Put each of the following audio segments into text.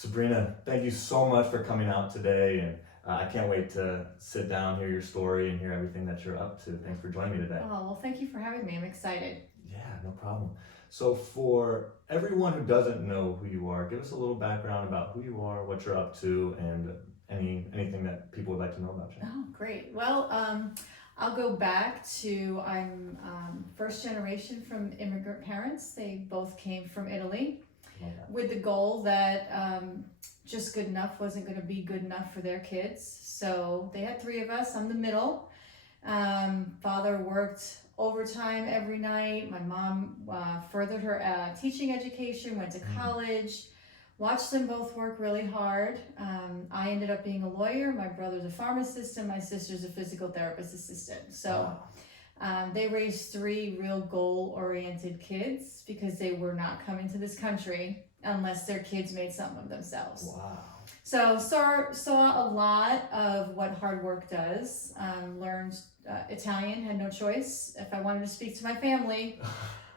Sabrina, thank you so much for coming out today, and I can't wait to sit down, hear your story, and hear everything that you're up to. Thanks for joining me today. Oh, well, thank you for having me. I'm excited. Yeah, no problem. So, for everyone who doesn't know who you are, give us a little background about who you are, what you're up to, and anything that people would like to know about you. Oh, great. Well, I'll go back to I'm first generation from immigrant parents. They both came from Italy Love that. with the goal that just good enough wasn't going to be good enough for their kids. So they had three of us. I'm the middle. Father worked overtime every night. My mom furthered her teaching education, went to college, watched them both work really hard. I ended up being a lawyer. My brother's a pharmacist, and my sister's a physical therapist assistant. So they raised three real goal-oriented kids because they were not coming to this country unless their kids made something of themselves. Wow. So saw a lot of what hard work does. Learned Italian, had no choice. If I wanted to speak to my family,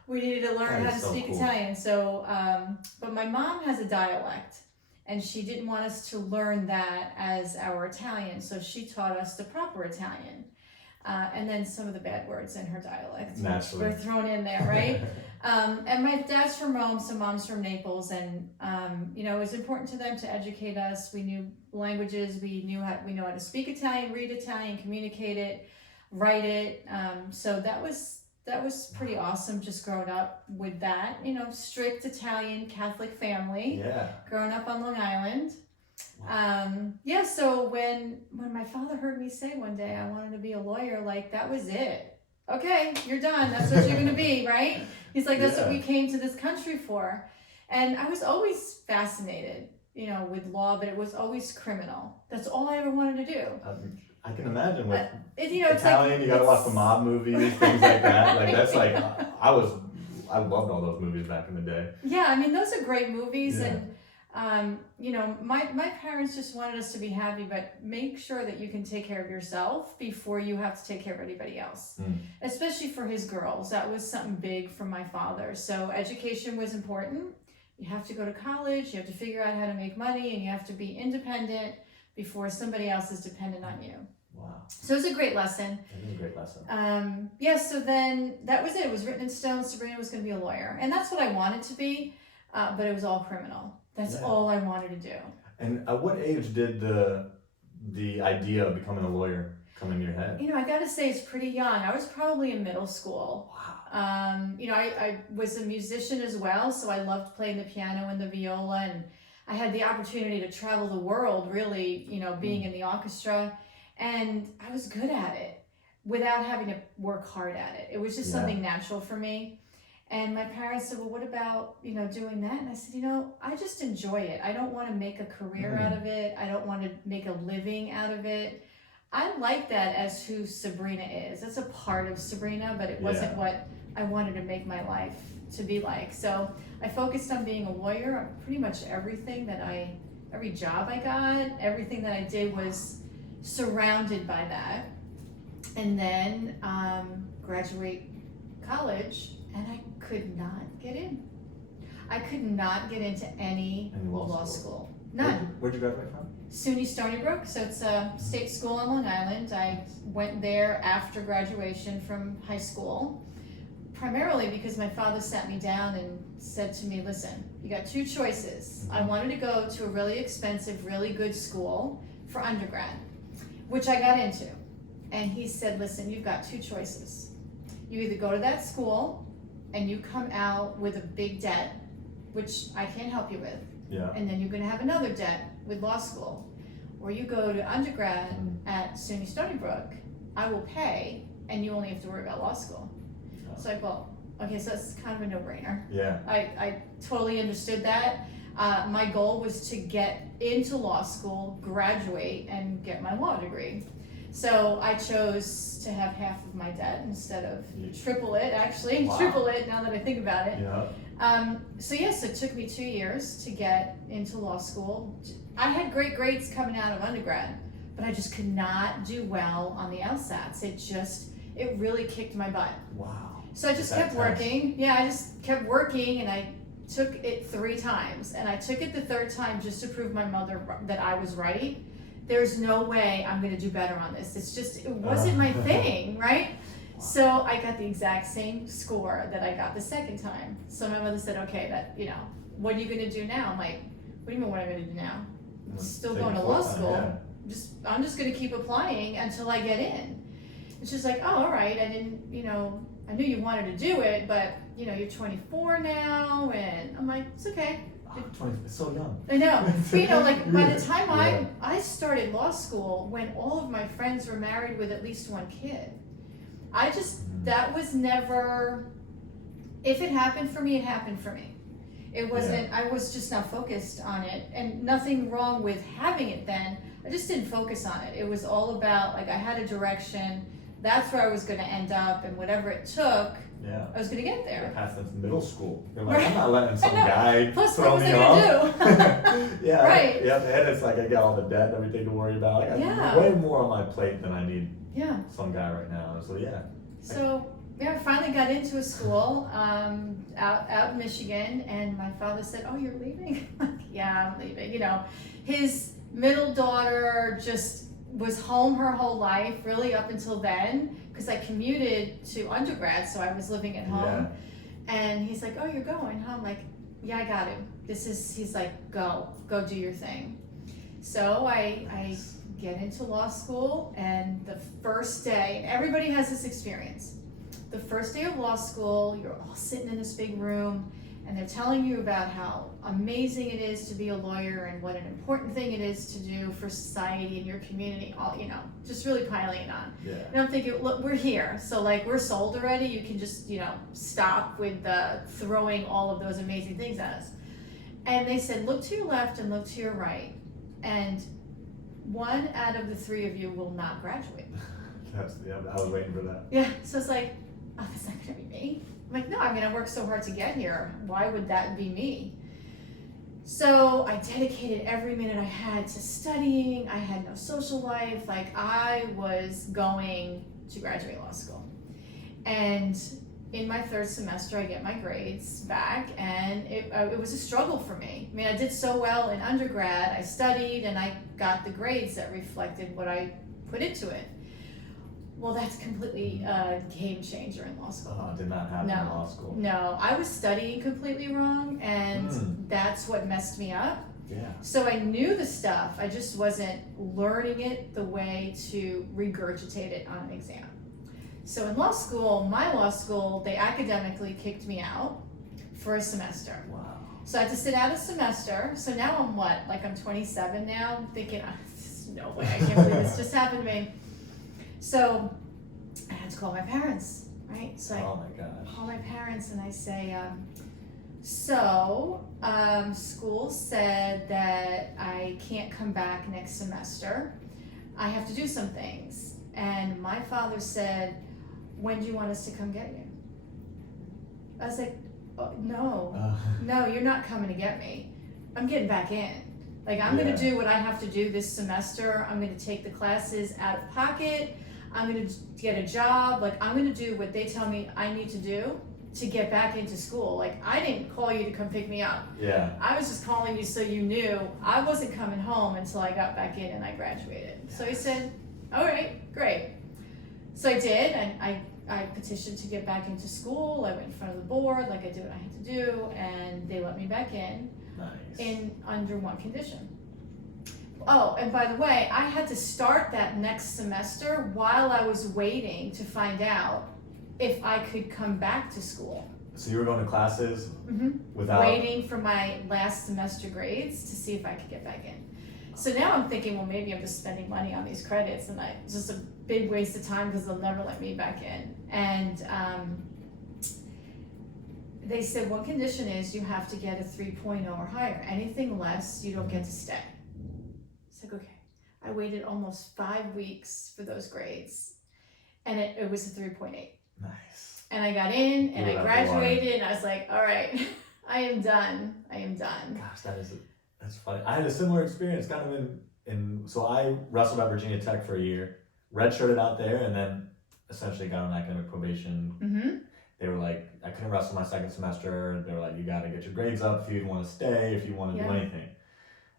we needed to learn how to speak Italian. So, but my mom has a dialect, and she didn't want us to learn that as our Italian, so she taught us the proper Italian. And then some of the bad words in her dialect were thrown in there, right? And my dad's from Rome, so mom's from Naples, and it was important to them to educate us. We knew languages, we know how to speak Italian, read Italian, communicate it, write it. So that was pretty awesome, just growing up with that. Strict Italian Catholic family. Yeah. Growing up on Long Island. Wow. So when my father heard me say one day I wanted to be a lawyer, like, that was it. Okay, you're done. That's what you're going to be, right? He's like, that's what we came to this country for. And I was always fascinated, with law, but it was always criminal. That's all I ever wanted to do. I can imagine with Italian, you gotta watch the mob movies, things like that. Like that's like I loved all those movies back in the day. Yeah, I mean those are great movies, Yeah. and my parents just wanted us to be happy, but make sure that you can take care of yourself before you have to take care of anybody else. Especially for his girls, that was something big from my father. So education was important. You have to go to college. You have to figure out how to make money, and you have to be independent before somebody else is dependent on you. Wow. So it was a great lesson. It is a great lesson. So then that was it. It was written in stone. Sabrina was going to be a lawyer. And that's what I wanted to be, but it was all criminal. That's all I wanted to do. And at what age did the idea of becoming a lawyer come into your head? I got to say it's pretty young. I was probably in middle school. Wow. I was a musician as well, so I loved playing the piano and the viola, and I had the opportunity to travel the world, really, being in the orchestra, and I was good at it without having to work hard at it. It was just something natural for me. And my parents said, well, what about, doing that? And I said, I just enjoy it. I don't want to make a career out of it. I don't want to make a living out of it. I like that as who Sabrina is. That's a part of Sabrina, but it wasn't what I wanted to make my life to be like. So I focused on being a lawyer. On pretty much every job I got, everything that I did was surrounded by that. And then graduate college, and I could not get in. I could not get into any law school. None. Where'd you graduate from? SUNY Stony Brook, so it's a state school on Long Island. I went there after graduation from high school, primarily because my father sat me down and said to me, listen, you got two choices. I wanted to go to a really expensive, really good school for undergrad, which I got into. And he said, listen, you've got two choices. You either go to that school and you come out with a big debt, which I can't help you with. Yeah. And then you're going to have another debt with law school. Or you go to undergrad at SUNY Stony Brook, I will pay, and you only have to worry about law school. Oh. So okay, so that's kind of a no-brainer. Yeah. I totally understood that. My goal was to get into law school, graduate, and get my law degree. So I chose to have half of my debt instead of triple it, actually. Wow. Triple it now that I think about it. Yeah. So it took me 2 years to get into law school. I had great grades coming out of undergrad, but I just could not do well on the LSATs. It really kicked my butt. Wow. So I just kept working. Yeah, I just kept working, and I took it 3 times, and I took it the 3rd time just to prove my mother that I was right. There's no way I'm gonna do better on this. It wasn't my thing, right? So I got the exact same score that I got the 2nd time. So my mother said, okay, what are you gonna do now? I'm like, what do you mean what am I gonna do now? I'm still going to law school. Yeah. I'm just gonna keep applying until I get in. And she's like, oh, all right, I knew you wanted to do it, but you're 24 now, and I'm like, it's okay. 20, it's so young. I know. But like by the time Yeah. I started law school, when all of my friends were married with at least 1 kid, that was never, if it happened for me, it happened for me. It wasn't, I was just not focused on it, and nothing wrong with having it then. I just didn't focus on it. It was all about, like, I had a direction, that's where I was gonna end up, and whatever it took, Yeah. I was gonna get there. Past into middle school. You're like, Right. I'm not letting some I know. guy Plus, throw what was me I off. gonna do? Yeah. Right. Yeah, and it's like I got all the debt and everything to worry about. I got Yeah. way more on my plate than I need Yeah. some guy right now. So yeah. So I finally got into a school out in Michigan, and my father said, "Oh, you're leaving?" Yeah, I'm leaving. His middle daughter just was home her whole life, really up until then, because I commuted to undergrad, so I was living at home. And he's like, "Oh, you're going, huh?" I'm like, "Yeah, I got him. He's like, go do your thing." So I get into law school, and the first day, and everybody has this experience. The first day of law school, you're all sitting in this big room, and they're telling you about how amazing it is to be a lawyer and what an important thing it is to do for society and your community, just really piling it on. Yeah. And I'm thinking, look, we're here, so like we're sold already. You can just, stop with throwing all of those amazing things at us. And they said, look to your left and look to your right, and 1 out of the 3 of you will not graduate. I was waiting for that. Yeah, so it's like, oh, that's not gonna be me. I'm like, no, I worked so hard to get here. Why would that be me? So I dedicated every minute I had to studying. I had no social life. Like, I was going to graduate law school. And in my 3rd semester, I get my grades back, and it was a struggle for me. I did so well in undergrad. I studied, and I got the grades that reflected what I put into it. Well, that's completely a game changer in law school. Oh, did not happen in law school. No, I was studying completely wrong, and that's what messed me up. Yeah. So I knew the stuff, I just wasn't learning it the way to regurgitate it on an exam. So in my law school, they academically kicked me out for a semester. Wow. So I had to sit out a semester. So now I'm what? Like I'm 27 now. I'm thinking, there's no way, I can't believe this just happened to me. So I had to call my parents, right? So I call my parents and I say, school said that I can't come back next semester. I have to do some things. And my father said, when do you want us to come get you? I was like, oh, no, you're not coming to get me. I'm getting back in. Like, I'm gonna do what I have to do this semester. I'm gonna take the classes out of pocket. I'm gonna get a job. Like, I'm gonna do what they tell me I need to do to get back into school. Like, I didn't call you to come pick me up. Yeah. I was just calling you so you knew I wasn't coming home until I got back in and I graduated. So he said, all right, great. So I did, and I petitioned to get back into school. I went in front of the board, like I did what I had to do, and they let me back in. Nice. Under 1 condition. Oh, and by the way, I had to start that next semester while I was waiting to find out if I could come back to school. So you were going to classes without waiting for my last semester grades to see if I could get back in. So now I'm thinking, well, maybe I'm just spending money on these credits, and it's just a big waste of time because they'll never let me back in. And they said 1 condition is you have to get a 3.0 or higher. Anything less, you don't get to stay. It's like, okay. I waited almost 5 weeks for those grades, and it was a 3.8. Nice. And I got in, and I graduated, and I was like, all right, I am done. Gosh, that's funny. I had a similar experience kind of so I wrestled at Virginia Tech for a year, redshirted out there, and then essentially got on academic probation. they were like, I couldn't wrestle my second semester. They were like, you got to get your grades up if you want to stay, if you want to do anything.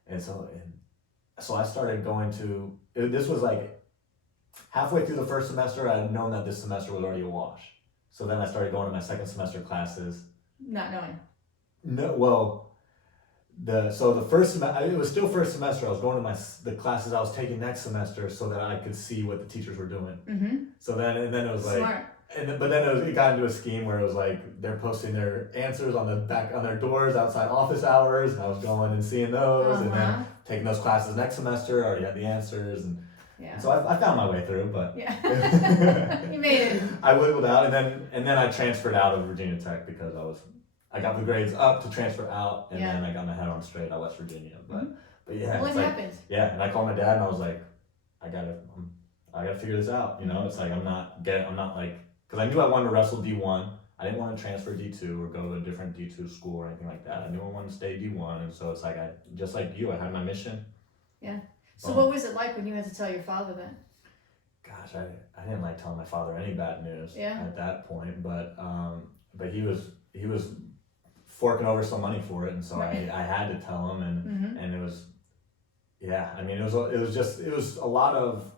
And so I started going to, this was like halfway through the first semester, I had known that this semester was already a wash. So then I started going to my second semester classes. Not knowing. No, well, the first semester, it was still first semester. I was going to the classes I was taking next semester so that I could see what the teachers were doing. Mm-hmm. So then it was like, Smart. but then it got into a scheme where it was like they're posting their answers on their doors outside office hours, and I was going and seeing those, and then taking those classes next semester. I already had the answers, and so I found my way through. But you made it. I wiggled out, and then I transferred out of Virginia Tech because I got the grades up to transfer out, and then I got my head on straight at West Virginia. But yeah, well, it happened. Yeah, and I called my dad, and I was like, I gotta figure this out. You know, it's like I'm not like, because I knew I wanted to wrestle D1. I didn't want to transfer D2 or go to a different D2 school or anything like that. I knew I wanted to stay D1, and so it's like just like you, I had my mission. Yeah. So what was it like when you had to tell your father that? Gosh, I didn't like telling my father any bad news at that point, but he was forking over some money for it, and so I had to tell him, and it was, I mean, it was a lot of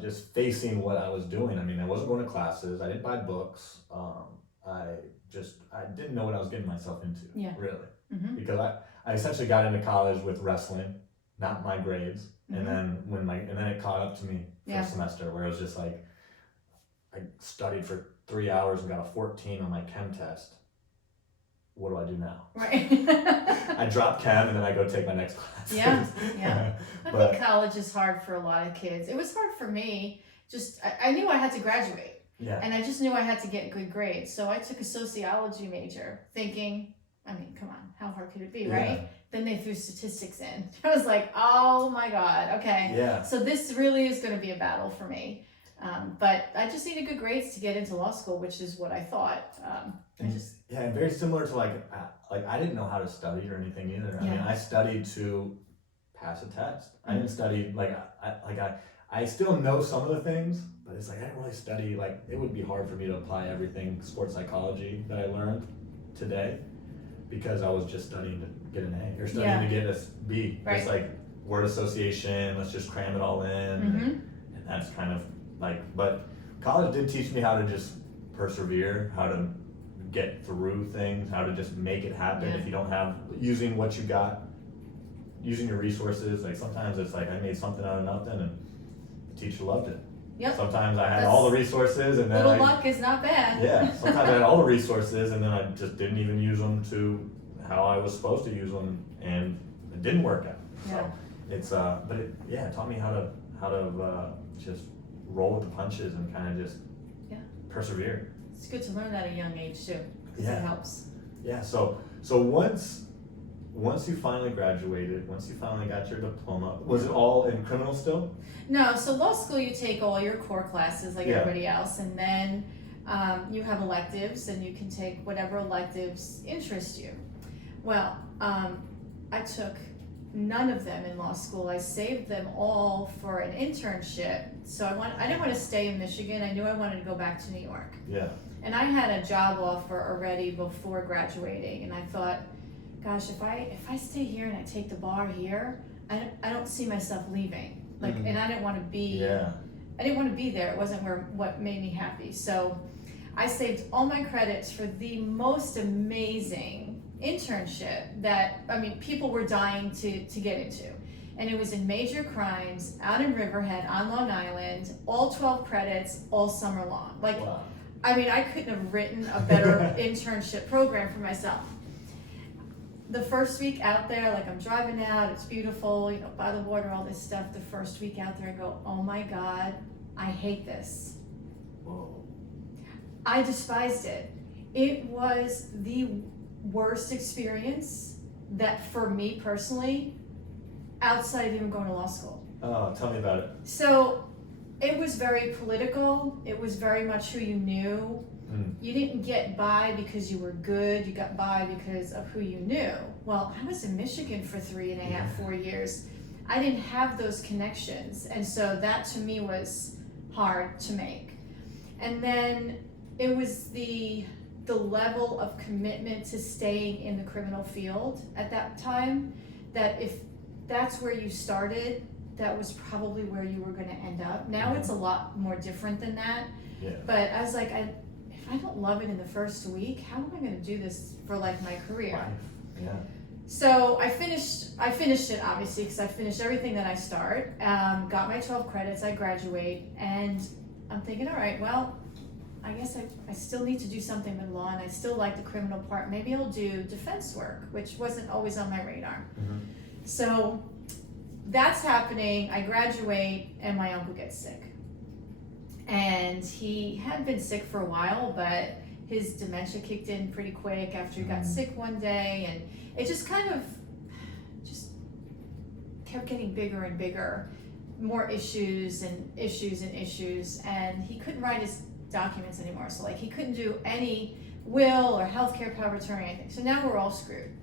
just facing what I was doing. I mean, I wasn't going to classes. I didn't buy books. I didn't know what I was getting myself into, really, because I essentially got into college with wrestling, not my grades, and then and then it caught up to me for a semester where it was just like I studied for 3 hours and got a 14 on my chem test. What do I do now? Right. I drop chem and then I go take my next class. Yeah. I think college is hard for a lot of kids. It was hard for me. I knew I had to graduate. Yeah. And I just knew I had to get good grades. So I took a sociology major thinking, I mean, come on, how hard could it be, right? Then they threw statistics in. I was like, oh my God, okay. Yeah. So this really is going to be a battle for me. But I just needed good grades to get into law school, which is what I thought. And very similar to like I didn't know how to study or anything either. I mean, I studied to pass a test. I didn't study I still know some of the things, but it's like I didn't really study. Like it would be hard for me to apply everything sports psychology that I learned today because I was just studying to get an A or studying to get a B. Right. It's like word association. Let's just cram it all in, and that's kind of like. But college did teach me how to just persevere, how to get through things, how to just make it happen if you don't have using what you got, using your resources. Like sometimes it's like I made something out of nothing and the teacher loved it. Yep. Sometimes I had all the resources and then luck is not bad. Yeah. Sometimes I had all the resources and then I just didn't even use them to how I was supposed to use them, and it didn't work out. So it's it taught me how to just roll with the punches and kind of just persevere. It's good to learn that at a young age too, because it helps. Yeah. So once you finally graduated, once you finally got your diploma, was it all in criminal still? No. So law school, you take all your core classes like everybody else, and then you have electives, and you can take whatever electives interest you. Well, I took none of them in law school. I saved them all for an internship. So I didn't want to stay in Michigan. I knew I wanted to go back to New York. Yeah. And I had a job offer already before graduating, and I thought, gosh, if I stay here and I take the bar here, I don't see myself leaving. Like, and I didn't want to be. I didn't want to be there. It wasn't what made me happy. So I saved all my credits for the most amazing internship that, I mean, people were dying to get into. And it was in major crimes out in Riverhead on Long Island, all 12 credits, all summer long. Like, wow. I mean, I couldn't have written a better internship program for myself. The first week out there, like I'm driving out, it's beautiful, you know, by the water, all this stuff. The first week out there, I go, oh my God, I hate this. Whoa. I despised it. It was the worst experience that for me personally, outside of even going to law school. Oh, tell me about it. So it was very political. It was very much who you knew. You didn't get by because you were good. You got by because of who you knew. Well, I was in Michigan for 3.5, 4 years. I didn't have those connections. And so that to me was hard to make. And then it was the level of commitment to staying in the criminal field at that time, that if that's where you started, that was probably where you were going to end up. Now it's a lot more different than that. Yeah. But I was like, if I don't love it in the first week, how am I going to do this for like my career? Life. Yeah. So I finished it, obviously, because I finished everything that I start, got my 12 credits, I graduate, and I'm thinking, all right, well, I guess I still need to do something with law, and I still like the criminal part. Maybe I'll do defense work, which wasn't always on my radar. Mm-hmm. So that's happening. I graduate, and my uncle gets sick. And he had been sick for a while, but his dementia kicked in pretty quick after he got sick one day, and it just kind of just kept getting bigger and bigger, more issues and issues and issues, and he couldn't write his documents anymore. So like he couldn't do any will or healthcare power of attorney or anything. So now we're all screwed.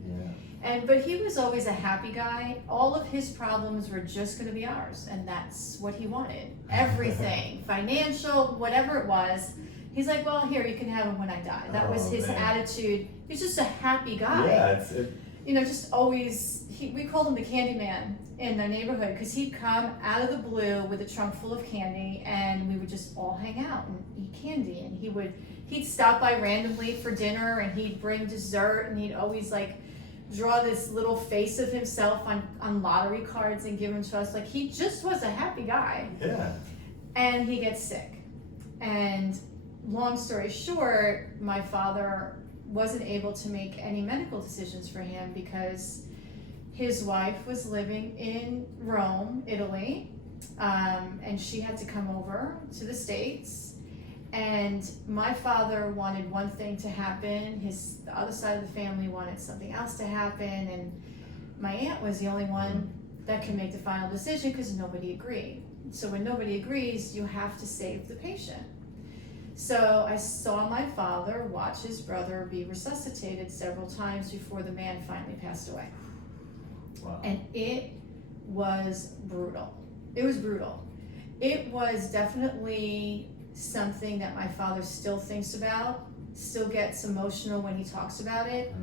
Yeah. But he was always a happy guy. All of his problems were just going to be ours, and that's what he wanted. Everything, financial, whatever it was. He's like, well, here, you can have him when I die. That was his attitude. He's just a happy guy. Yeah, just always, we called him the candy man in the neighborhood, because he'd come out of the blue with a trunk full of candy, and we would just all hang out and eat candy. And he'd stop by randomly for dinner, and he'd bring dessert, and he'd always like draw this little face of himself on lottery cards and give them to us. Like, he just was a happy guy. Yeah. And he gets sick. And long story short, my father wasn't able to make any medical decisions for him because his wife was living in Rome, Italy, and she had to come over to the States. And my father wanted one thing to happen, the other side of the family wanted something else to happen, and my aunt was the only one that could make the final decision because nobody agreed. So when nobody agrees, you have to save the patient. So I saw my father watch his brother be resuscitated several times before the man finally passed away. Wow. And it was brutal. It was brutal. It was definitely something that my father still thinks about, still gets emotional when he talks about it.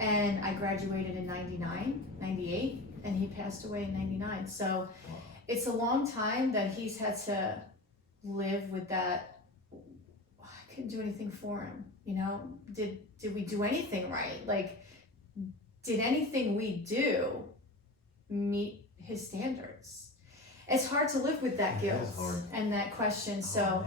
And I graduated in 98, and he passed away in 99. So it's a long time that he's had to live with that. I couldn't do anything for him, did we do anything right? Like, did anything we do meet his standards? It's hard to live with that guilt and that question. So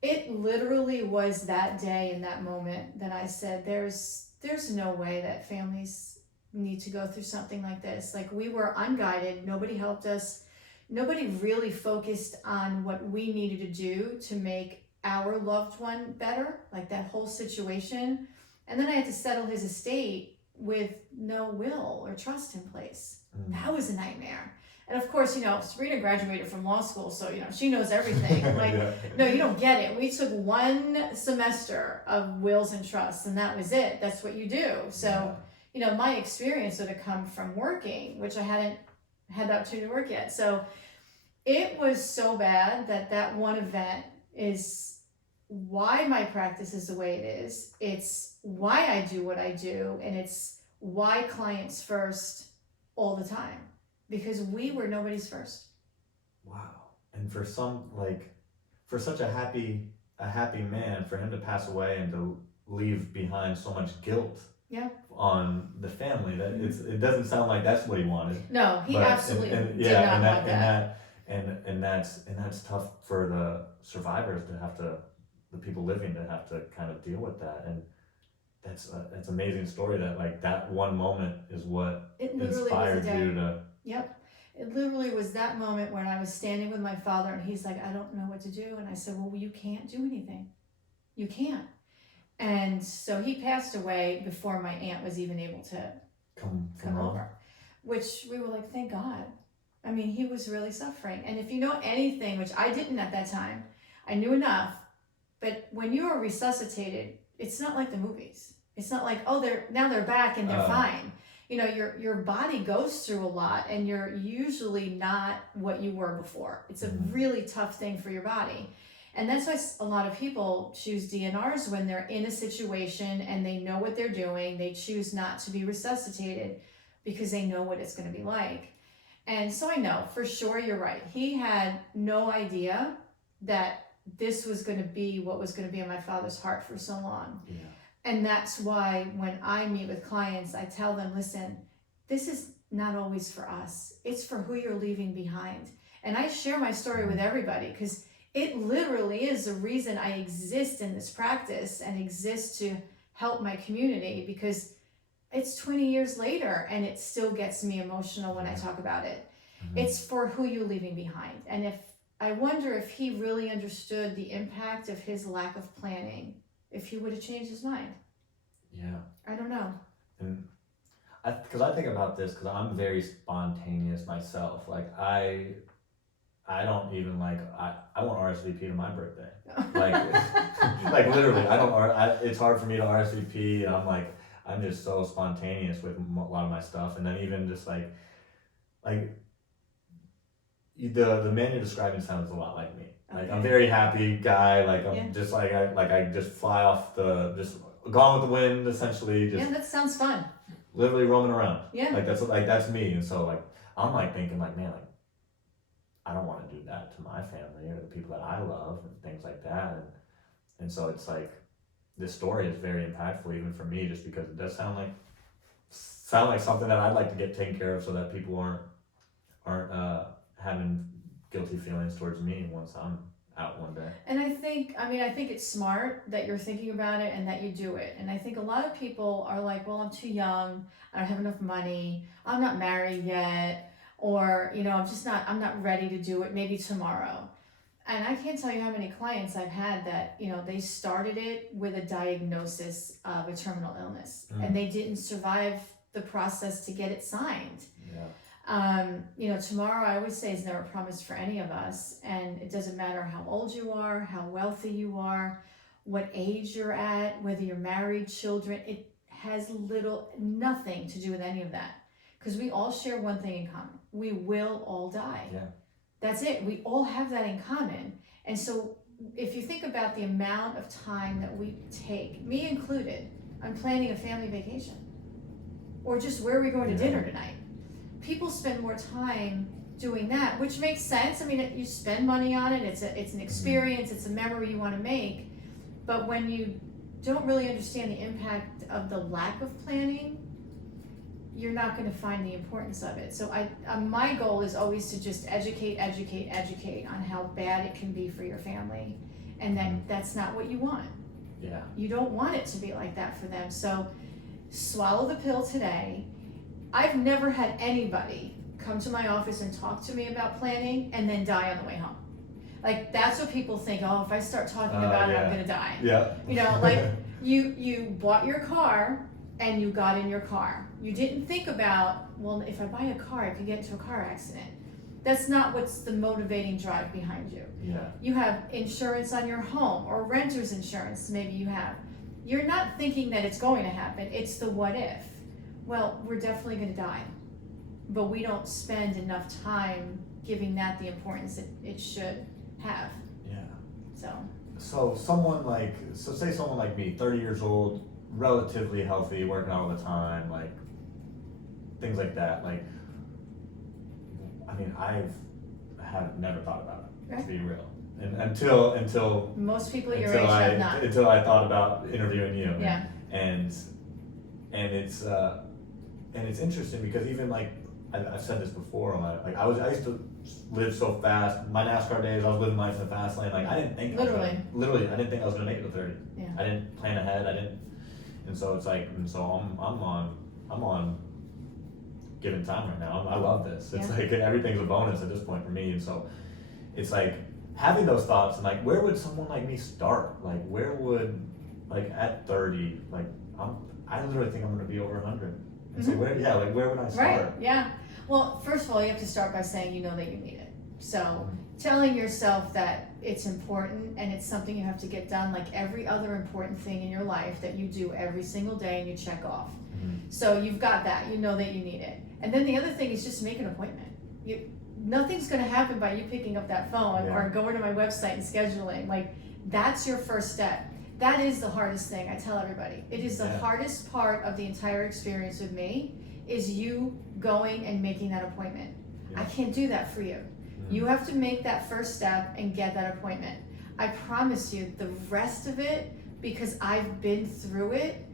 it literally was that day and that moment that I said, there's no way that families need to go through something like this. Like, we were unguided. Nobody helped us. Nobody really focused on what we needed to do to make our loved one better, like that whole situation. And then I had to settle his estate with no will or trust in place. That was a nightmare. And of course, Sabrina graduated from law school, so, she knows everything. Like, no, you don't get it. We took one semester of wills and trusts, and that was it. That's what you do. So, my experience would have come from working, which I hadn't had the opportunity to work yet. So it was so bad that one event is why my practice is the way it is. It's why I do what I do, and it's why clients first all the time. Because we were nobody's first. Wow. And for such a happy man, for him to pass away and to leave behind so much guilt on the family, that it doesn't sound like that's what he wanted. No, he absolutely did not want that. And that's tough for the survivors the people living to have to kind of deal with that. And that's an amazing story that one moment is what inspired you to. Yep. It literally was that moment when I was standing with my father, and he's like, I don't know what to do. And I said, well, you can't do anything. You can't. And so he passed away before my aunt was even able to come over, which we were like, thank God. I mean, he was really suffering. And if you know anything, which I didn't at that time, I knew enough, but when you are resuscitated, it's not like the movies. It's not like, oh, they're back and they're fine. Your body goes through a lot, and you're usually not what you were before. It's a really tough thing for your body. And that's why a lot of people choose DNRs when they're in a situation and they know what they're doing. They choose not to be resuscitated because they know what it's going to be like. And so I know for sure you're right. He had no idea that this was going to be what was going to be in my father's heart for so long. Yeah. And that's why when I meet with clients, I tell them, listen, this is not always for us. It's for who you're leaving behind. And I share my story with everybody because it literally is the reason I exist in this practice and exist to help my community, because it's 20 years later and it still gets me emotional when I talk about it. Mm-hmm. It's for who you're leaving behind. And I wonder if he really understood the impact of his lack of planning, if he would have changed his mind. Yeah. I don't know. And because I think about this, because I'm very spontaneous myself. Like I don't even like, I won't RSVP to my birthday. Like literally, it's hard for me to RSVP. And I'm just so spontaneous with a lot of my stuff. And then even just like the man you're describing sounds a lot like me. Like, okay. I'm a very happy guy. Like I'm just like, I just fly off just gone with the wind, essentially. Just that sounds fun. Literally roaming around. Yeah. That's me. And so I'm thinking man, I don't want to do that to my family or the people that I love and things like that. And so it's like, this story is very impactful even for me, just because it does sound like something that I'd like to get taken care of, so that people aren't having guilty feelings towards me once I'm out one day. And I think it's smart that you're thinking about it and that you do it. And I think a lot of people are like, well, I'm too young, I don't have enough money, I'm not married yet, or I'm not ready to do it, maybe tomorrow. And I can't tell you how many clients I've had that, they started it with a diagnosis of a terminal illness, and they didn't survive the process to get it signed. Yeah. Tomorrow, I always say, is never promised for any of us. And it doesn't matter how old you are, how wealthy you are, what age you're at, whether you're married, children, it has nothing to do with any of that. Because we all share one thing in common. We will all die. Yeah. That's it. We all have that in common. And so if you think about the amount of time that we take, me included, I'm planning a family vacation. Or just where are we going to dinner tonight? People spend more time doing that, which makes sense. I mean, you spend money on it. It's an experience. It's a memory you want to make. But when you don't really understand the impact of the lack of planning, you're not going to find the importance of it. So my goal is always to just educate on how bad it can be for your family, and that's not what you want. Yeah. You don't want it to be like that for them. So swallow the pill today. I've never had anybody come to my office and talk to me about planning and then die on the way home. Like, that's what people think, oh, if I start talking about it, I'm going to die. Yeah. You bought your car and you got in your car. You didn't think about, well, if I buy a car, I could get into a car accident. That's not what's the motivating drive behind you. Yeah. You have insurance on your home, or renter's insurance, maybe you have. You're not thinking that it's going to happen. It's the what if. Well, we're definitely going to die. But we don't spend enough time giving that the importance it should have. Yeah. So say someone like me, 30 years old, relatively healthy, working out all the time, like things like that. Like, I mean, I have never thought about it, right, to be real, and until most people your age have not. Until I thought about interviewing you. Yeah. And it's interesting because even like I've said this before, I used to live so fast. My NASCAR days, I was living life in the fast lane. Like, I didn't think literally I didn't think I was gonna make it to 30. Yeah. I didn't plan ahead. And so it's like, I'm on given time right now. I love this. It's like everything's a bonus at this point for me. And so it's like having those thoughts and like, where would someone like me start? Like, where would, like at 30, like I literally think I'm going to be over 100. And so where would I start? Right. Yeah. Well, first of all, you have to start by saying you know that you need it. So telling yourself that it's important and it's something you have to get done, like every other important thing in your life that you do every single day and you check off. So you've got that, you know that you need it. And then the other thing is just make an appointment. nothing's going to happen by you picking up that phone or going to my website and scheduling. Like, that's your first step. That is the hardest thing. I tell everybody, it is the hardest part of the entire experience with me, is you going and making that appointment. I can't do that for you. You have to make that first step and get that appointment. I promise you, the rest of it, because I've been through it,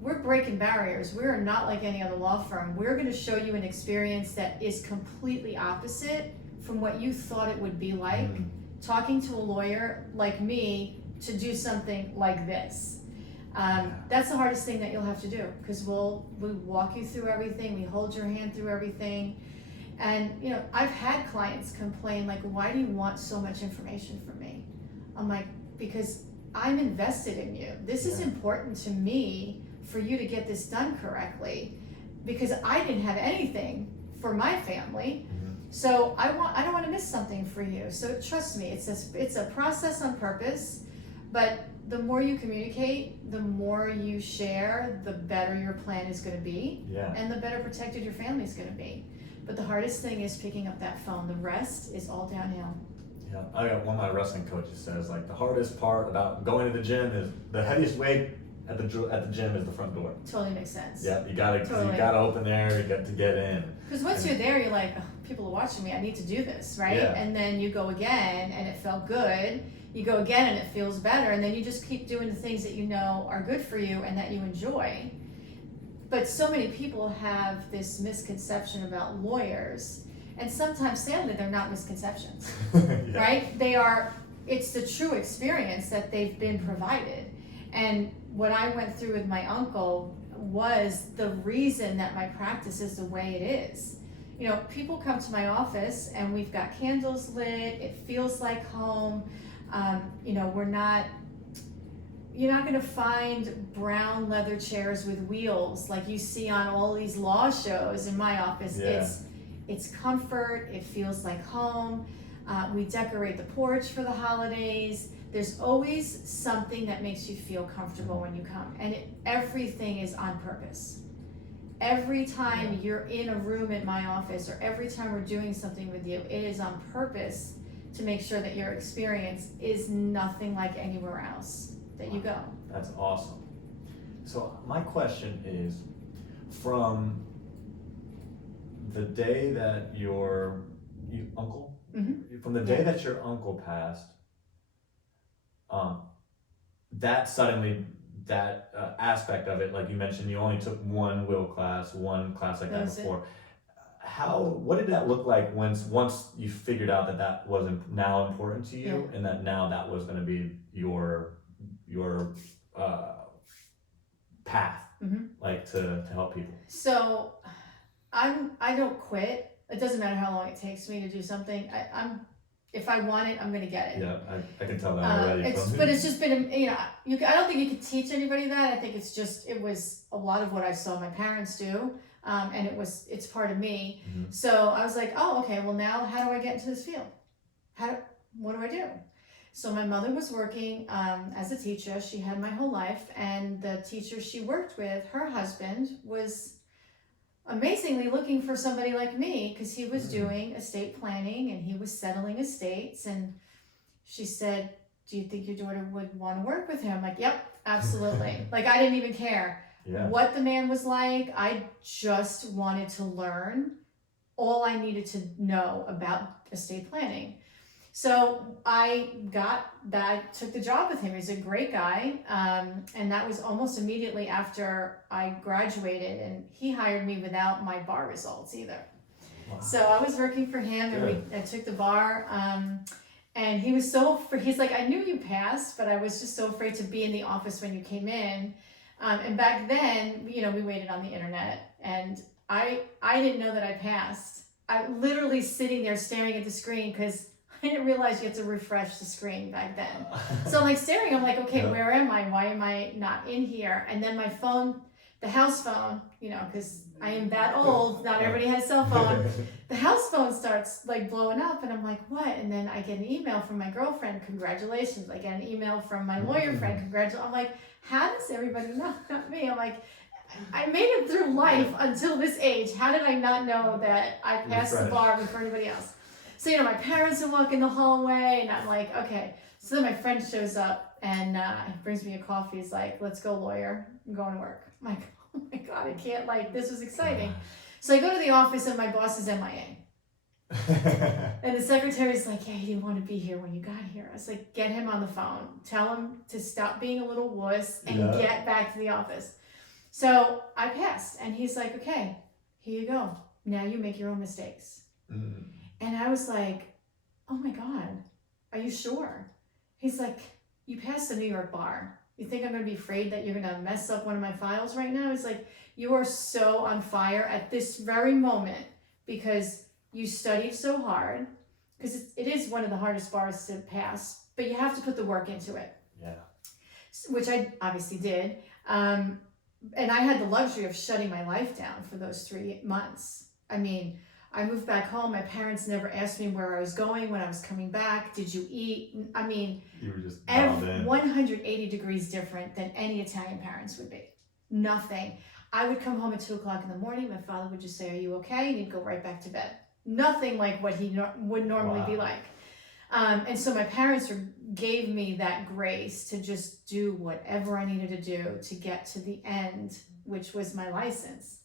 we're breaking barriers. We're not like any other law firm. We're going to show you an experience that is completely opposite from what you thought it would be like talking to a lawyer like me to do something like this. That's the hardest thing that you'll have to do, because we walk you through everything. We hold your hand through everything. And I've had clients complain, like, why do you want so much information from me? I'm like, because I'm invested in you. This is important to me for you to get this done correctly, because I didn't have anything for my family. So I don't want to miss something for you. So trust me, it's a process on purpose, but the more you communicate, the more you share, the better your plan is going to be, and the better protected your family is going to be. But the hardest thing is picking up that phone. The rest is all downhill. Yeah, I got one of my wrestling coaches says, like, the hardest part about going to the gym is the heaviest weight at the gym is the front door. Totally makes sense. Yeah, you gotta open there, you got to get in. Because once you're there, you're like, oh, people are watching me, I need to do this, right? And then you go again, and it felt good. You go again, and it feels better, and then you just keep doing the things that you know are good for you and that you enjoy. But so many people have this misconception about lawyers, and sometimes, sadly, they're not misconceptions, right? It's the true experience that they've been provided. And what I went through with my uncle was the reason that my practice is the way it is. People come to my office and we've got candles lit, it feels like home. You're not gonna find brown leather chairs with wheels like you see on all these law shows in my office. It's comfort, it feels like home. We decorate the porch for the holidays. There's always something that makes you feel comfortable when you come, and everything is on purpose. Every time you're in a room in my office, or every time we're doing something with you, it is on purpose to make sure that your experience is nothing like anywhere else that you go. That's awesome. So my question is, from the day that your uncle, from the day that your uncle passed, that aspect of it, like you mentioned, you only took one class like that before. What did that look like once you figured out that wasn't now important to you, and that now that was going to be your path, like to help people? So I don't quit. It doesn't matter how long it takes me to do something. If I want it, I'm going to get it. Yeah, I can tell that already. But it's just been, I don't think you could teach anybody that. I think it was a lot of what I saw my parents do, and it's part of me. So I was like, oh, okay, well now how do I get into this field? What do I do? So my mother was working as a teacher. She had my whole life, and the teacher she worked with, her husband, was amazingly looking for somebody like me, because he was doing estate planning and he was settling estates. And she said, do you think your daughter would want to work with him? I'm like, yep, absolutely. Like, I didn't even care what the man was like. I just wanted to learn all I needed to know about estate planning. So I took the job with him. He's a great guy. And that was almost immediately after I graduated, and he hired me without my bar results either. Wow. So I was working for him, and I took the bar. And he was he's like, I knew you passed, but I was just so afraid to be in the office when you came in. And back then, we waited on the internet, and I didn't know that I passed. I literally sitting there staring at the screen, because I didn't realize you had to refresh the screen back then. So I'm like staring, I'm like, okay, where am I? Why am I not in here? And then my phone, the house phone, because I am that old, not everybody has a cell phone. The house phone starts like blowing up, and I'm like, what? And then I get an email from my girlfriend, congratulations. I get an email from my lawyer friend, congratulations. I'm like, how does everybody know? Not me. I'm like, I made it through life until this age. How did I not know that I passed the bar before anybody else? So, you know, my parents are walking the hallway, and I'm like, okay. So then my friend shows up and brings me a coffee. He's like, let's go, lawyer. I'm going to work. I'm like, oh my God, I can't, like, this was exciting. So I go to the office, and my boss is MIA. And the secretary's like, yeah, he didn't want to be here when you got here. I was like, get him on the phone. Tell him to stop being a little wuss and get back to the office. So I passed, and he's like, okay, here you go. Now you make your own mistakes. Mm. And I was like, oh my God, are you sure? He's like, you passed the New York bar. You think I'm going to be afraid that you're going to mess up one of my files right now? He's like, you are so on fire at this very moment because you studied so hard, because it is one of the hardest bars to pass, but you have to put the work into it. Yeah. Which I obviously did. And I had the luxury of shutting my life down for those 3 months. I mean, I moved back home. My parents never asked me where I was going, when I was coming back. Did you eat? I mean, you were just 180 degrees different than any Italian parents would be. Nothing. I would come home at 2 o'clock in the morning. My father would just say, are you okay? And he'd go right back to bed. Nothing like what he would normally be like. And so my parents gave me that grace to just do whatever I needed to do to get to the end, which was my license.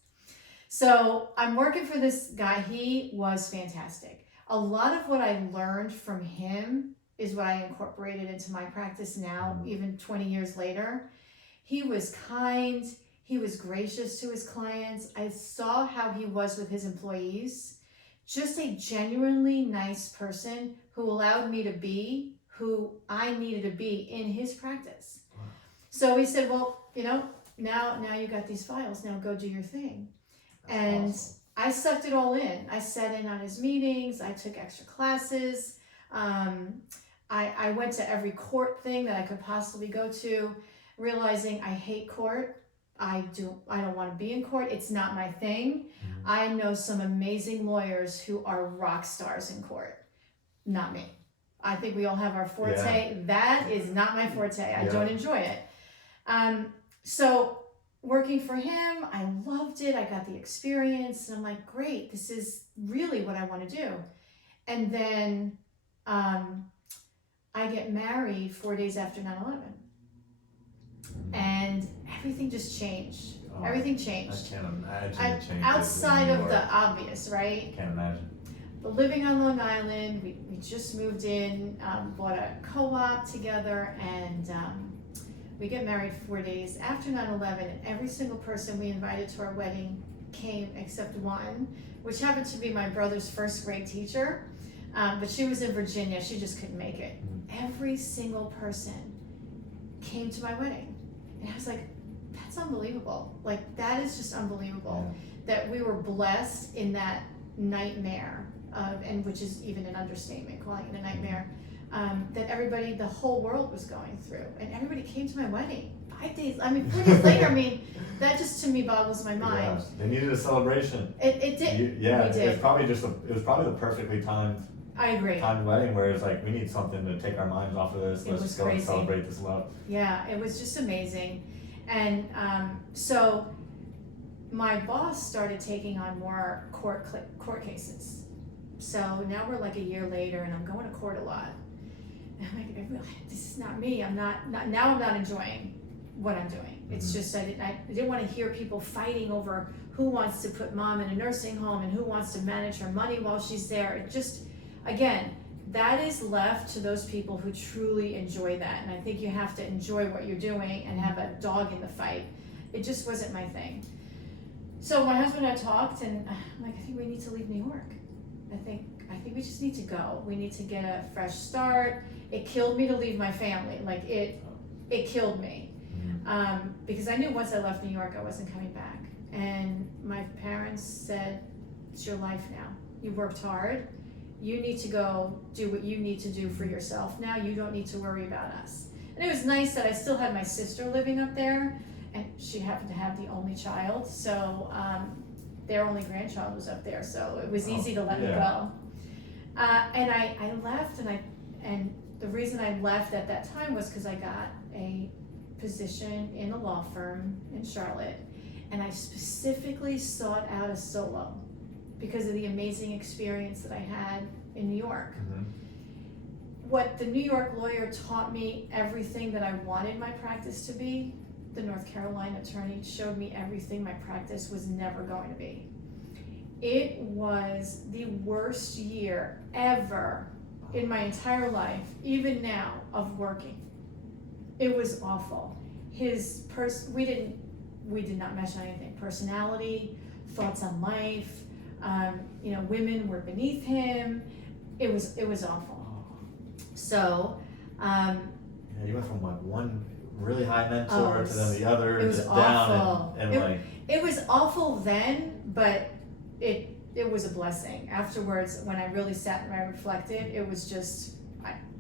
So I'm working for this guy. He was fantastic. A lot of what I learned from him is what I incorporated into my practice now, even 20 years later. He was kind. He was gracious to his clients. I saw how he was with his employees. Just a genuinely nice person who allowed me to be who I needed to be in his practice. Wow. So he said, well, you know, now you got these files, now go do your thing. That's and awesome. I sucked it all in. I sat in on his meetings. I took extra classes. I went to every court thing that I could possibly go to, realizing I hate court. I don't want to be in court. It's not my thing. I know some amazing lawyers who are rock stars in court. Not me. I think we all have our forte. Yeah. That is not my forte. I don't enjoy it. So working for him, I loved it. I got the experience. And I'm like, great, this is really what I want to do. And then I get married 4 days after 9/11. And everything just changed. Everything changed. I can't imagine it changed. Outside of the obvious, right? Can't imagine. But living on Long Island, we just moved in, bought a co-op together, and we get married 4 days after 9/11, and every single person we invited to our wedding came except one, which happened to be my brother's first grade teacher, but she was in Virginia. She just couldn't make it. Every single person came to my wedding. And I was like, that's unbelievable. Like, that is just unbelievable that we were blessed in that nightmare, and which is even an understatement, calling it a nightmare, that everybody, the whole world was going through. And everybody came to my wedding. 4 days later, I mean, that just to me boggles my mind. Yes. They needed a celebration. It did. We did. It was probably the perfectly timed wedding where it's like, we need something to take our minds off of this. Let's go and celebrate this love. Yeah, it was just amazing. And so my boss started taking on more court cases. So now we're like a year later, and I'm going to court a lot. And I'm like, this is not me. I'm not enjoying what I'm doing. It's just I didn't want to hear people fighting over who wants to put mom in a nursing home and who wants to manage her money while she's there. It just, again, that is left to those people who truly enjoy that. And I think you have to enjoy what you're doing and have a dog in the fight. It just wasn't my thing. So my husband and I talked, and I'm like, I think we need to leave New York. I think we just need to go. We need to get a fresh start. It killed me to leave my family. Like, it killed me. Because I knew once I left New York, I wasn't coming back. And my parents said, it's your life now. You worked hard. You need to go do what you need to do for yourself now. You don't need to worry about us. And it was nice that I still had my sister living up there, and she happened to have the only child. So their only grandchild was up there. So it was easy to let me go. And I left, and the reason I left at that time was because I got a position in a law firm in Charlotte. And I specifically sought out a solo because of the amazing experience that I had in New York. What the New York lawyer taught me, everything that I wanted my practice to be, the North Carolina attorney showed me everything my practice was never going to be. It was the worst year ever in my entire life, even now, of working. It was awful. We did not mesh on anything. Personality, thoughts on life, women were beneath him. It was awful. So, you went from like one really high mentor to then the other, it was just awful. down and it was awful then, but it was a blessing. Afterwards, when I really sat and I reflected, it was just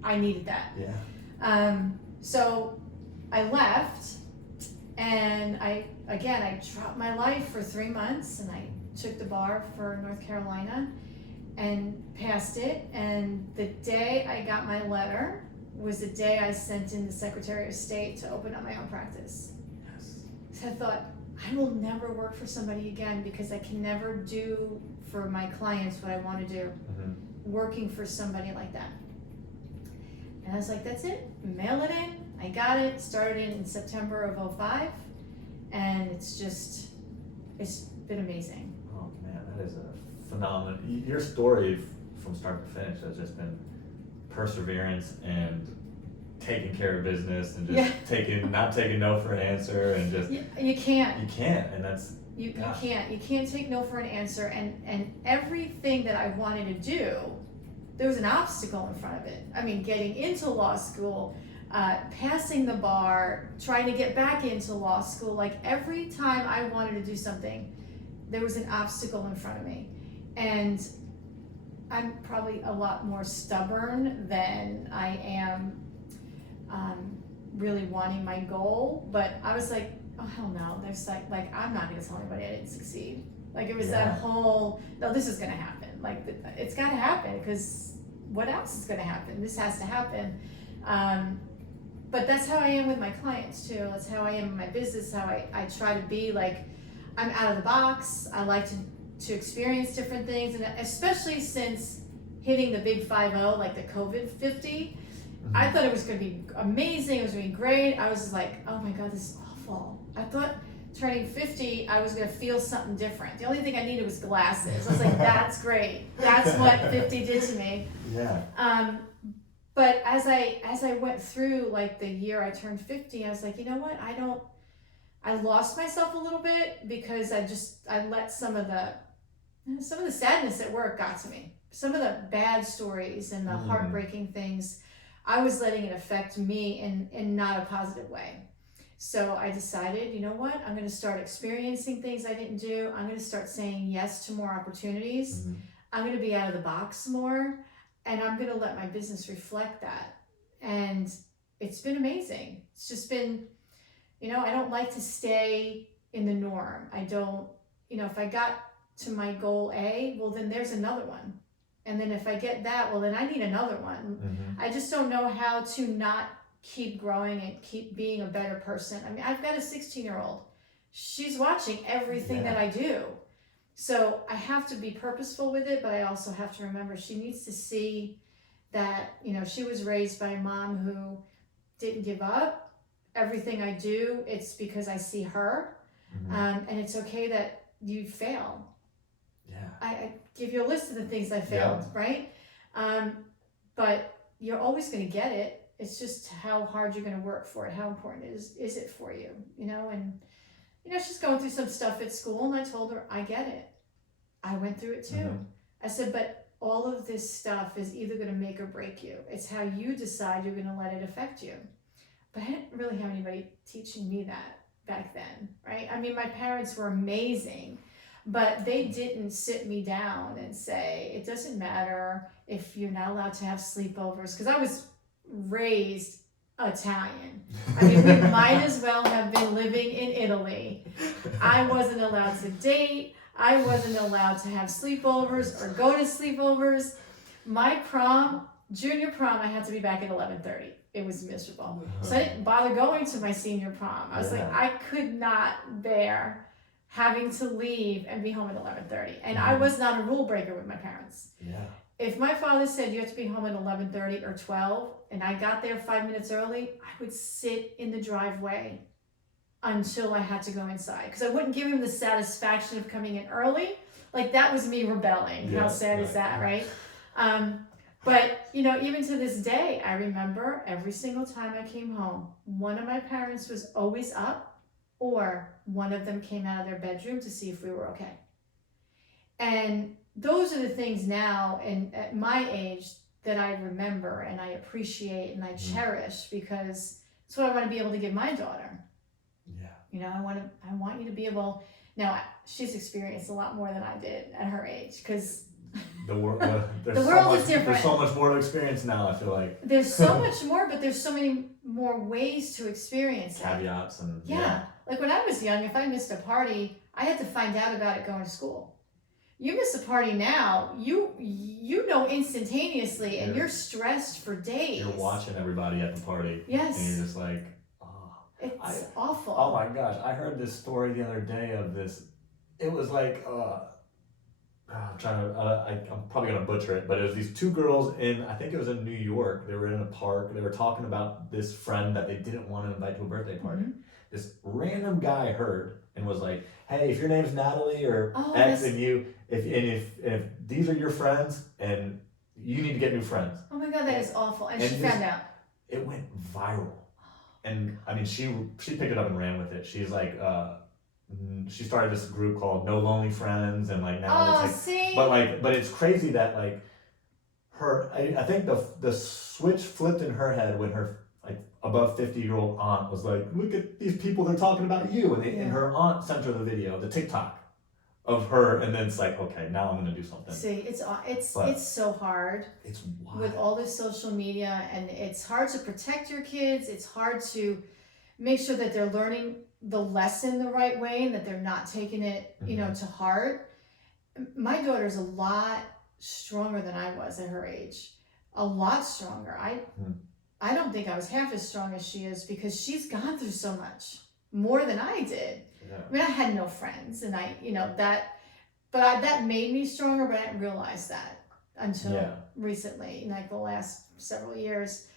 I needed that. Yeah. So I left, and I dropped my life for 3 months, and I took the bar for North Carolina and passed it. And the day I got my letter was the day I sent in the Secretary of State to open up my own practice. Yes. So I thought, I will never work for somebody again because I can never do for my clients what I want to do, working for somebody like that. And I was like, that's it, mail it in. I got it, started in September of 2005, and it's been amazing. Oh man, that is a phenomenal, your story from start to finish has just been perseverance and taking care of business and just not taking no for an answer, and just you can't, and that's you can't take no for an answer, and everything that I wanted to do, there was an obstacle in front of it. I mean, getting into law school, passing the bar, trying to get back into law school, like every time I wanted to do something, there was an obstacle in front of me. And I'm probably a lot more stubborn than I am really wanting my goal, but I was like, oh hell no, there's like I'm not gonna tell anybody I didn't succeed. Like it was that whole, no, this is gonna happen. Like it's gotta happen, because what else is gonna happen? This has to happen. But that's how I am with my clients too. That's how I am in my business, how I try to be like, I'm out of the box. I like to experience different things, and especially since hitting the big 50, like the COVID 50, I thought it was going to be amazing. It was going to be great. I was just like, oh my God, this is awful. I thought turning 50, I was going to feel something different. The only thing I needed was glasses. I was like, that's great. That's what 50 did to me. Yeah. But as I went through like the year I turned 50, I was like, you know what? I lost myself a little bit because I let some of the sadness at work got to me. Some of the bad stories and the heartbreaking things, I was letting it affect me in not a positive way. So I decided, you know what? I'm going to start experiencing things I didn't do. I'm going to start saying yes to more opportunities. I'm going to be out of the box more, and I'm going to let my business reflect that. And it's been amazing. It's just been, I don't like to stay in the norm. I don't, if I got to my goal A, well, then there's another one. And then if I get that, well, then I need another one. I just don't know how to not keep growing and keep being a better person. I mean, I've got a 16-year-old. She's watching everything that I do. So I have to be purposeful with it, but I also have to remember she needs to see that, she was raised by a mom who didn't give up. Everything I do, it's because I see her. And it's okay that you fail. Yeah. I give you a list of the things I failed, right? But you're always going to get it. It's just how hard you're going to work for it. How important is it for you? And she's going through some stuff at school, and I told her, I get it. I went through it too. I said, but all of this stuff is either going to make or break you. It's how you decide you're going to let it affect you. But I didn't really have anybody teaching me that back then, right? I mean, my parents were amazing, but they didn't sit me down and say, it doesn't matter if you're not allowed to have sleepovers, because I was raised Italian. I mean, we might as well have been living in Italy. I wasn't allowed to date. I wasn't allowed to have sleepovers or go to sleepovers. My prom, junior prom, I had to be back at 11:30. It was miserable. So I didn't bother going to my senior prom. I was like, I could not bear having to leave and be home at 11:30. And I was not a rule breaker with my parents. Yeah. If my father said you have to be home at 11:30 or 12, and I got there 5 minutes early, I would sit in the driveway until I had to go inside, because I wouldn't give him the satisfaction of coming in early. Like, that was me rebelling. How sad is that, right? But, you know, even to this day, I remember every single time I came home, one of my parents was always up, or one of them came out of their bedroom to see if we were okay. And those are the things now, and at my age, that I remember and I appreciate and I cherish, because it's what I want to be able to give my daughter. Yeah. You know, I want you to be able. Now, she's experienced a lot more than I did at her age, because the world is different. There's so much more to experience now, I feel like. There's so much more, but there's so many more ways to experience it. Caveats and yeah. Like when I was young, if I missed a party, I had to find out about it going to school. You miss a party now, you know instantaneously, and you're stressed for days. You're watching everybody at the party. Yes. And you're just like, it's awful. Oh my gosh, I heard this story the other day of this. It was like, I'm probably gonna butcher it, but it was these two girls I think it was in New York. They were in a park. They were talking about this friend that they didn't want to invite to a birthday party. This random guy heard and was like, "Hey, if your name's Natalie or X, and if these are your friends, and you need to get new friends." Oh my God, that is awful. And she found out. It went viral, and I mean, she picked it up and ran with it. She's like, she started this group called No Lonely Friends, and like now it's like, but it's crazy that like I think the switch flipped in her head when her like above 50-year-old aunt was like, "Look at these people, they're talking about you," and her aunt sent her the video, the TikTok of her, and then it's like, okay, now I'm gonna do something. See, it's so hard. It's wild. With all this social media, and it's hard to protect your kids. It's hard to make sure that they're learning the lesson the right way and that they're not taking it, you know, to heart. My daughter's a lot stronger than I was at her age. A lot stronger. I don't think I was half as strong as she is, because she's gone through so much more than I did. Yeah. I mean, I had no friends, and that made me stronger, but I didn't realize that until recently, like the last several years.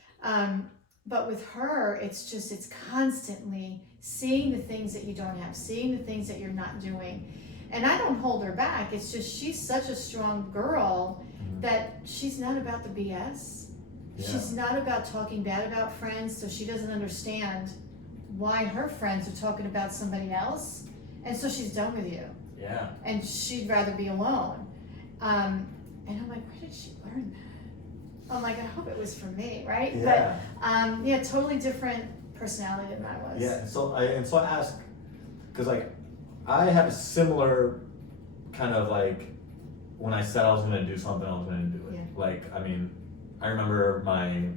But with her, it's constantly seeing the things that you don't have, seeing the things that you're not doing. And I don't hold her back. It's just, she's such a strong girl that she's not about the BS. Yeah. She's not about talking bad about friends, so she doesn't understand why her friends are talking about somebody else. And so she's done with you. Yeah. And she'd rather be alone. And I'm like, where did she learn that? I'm like, I hope it was from me, right? Yeah. But totally different personality than I was. Yeah. So I asked, because like I have a similar kind of like, when I said I was going to do something, I was going to do it. Yeah. Like, I mean, I remember my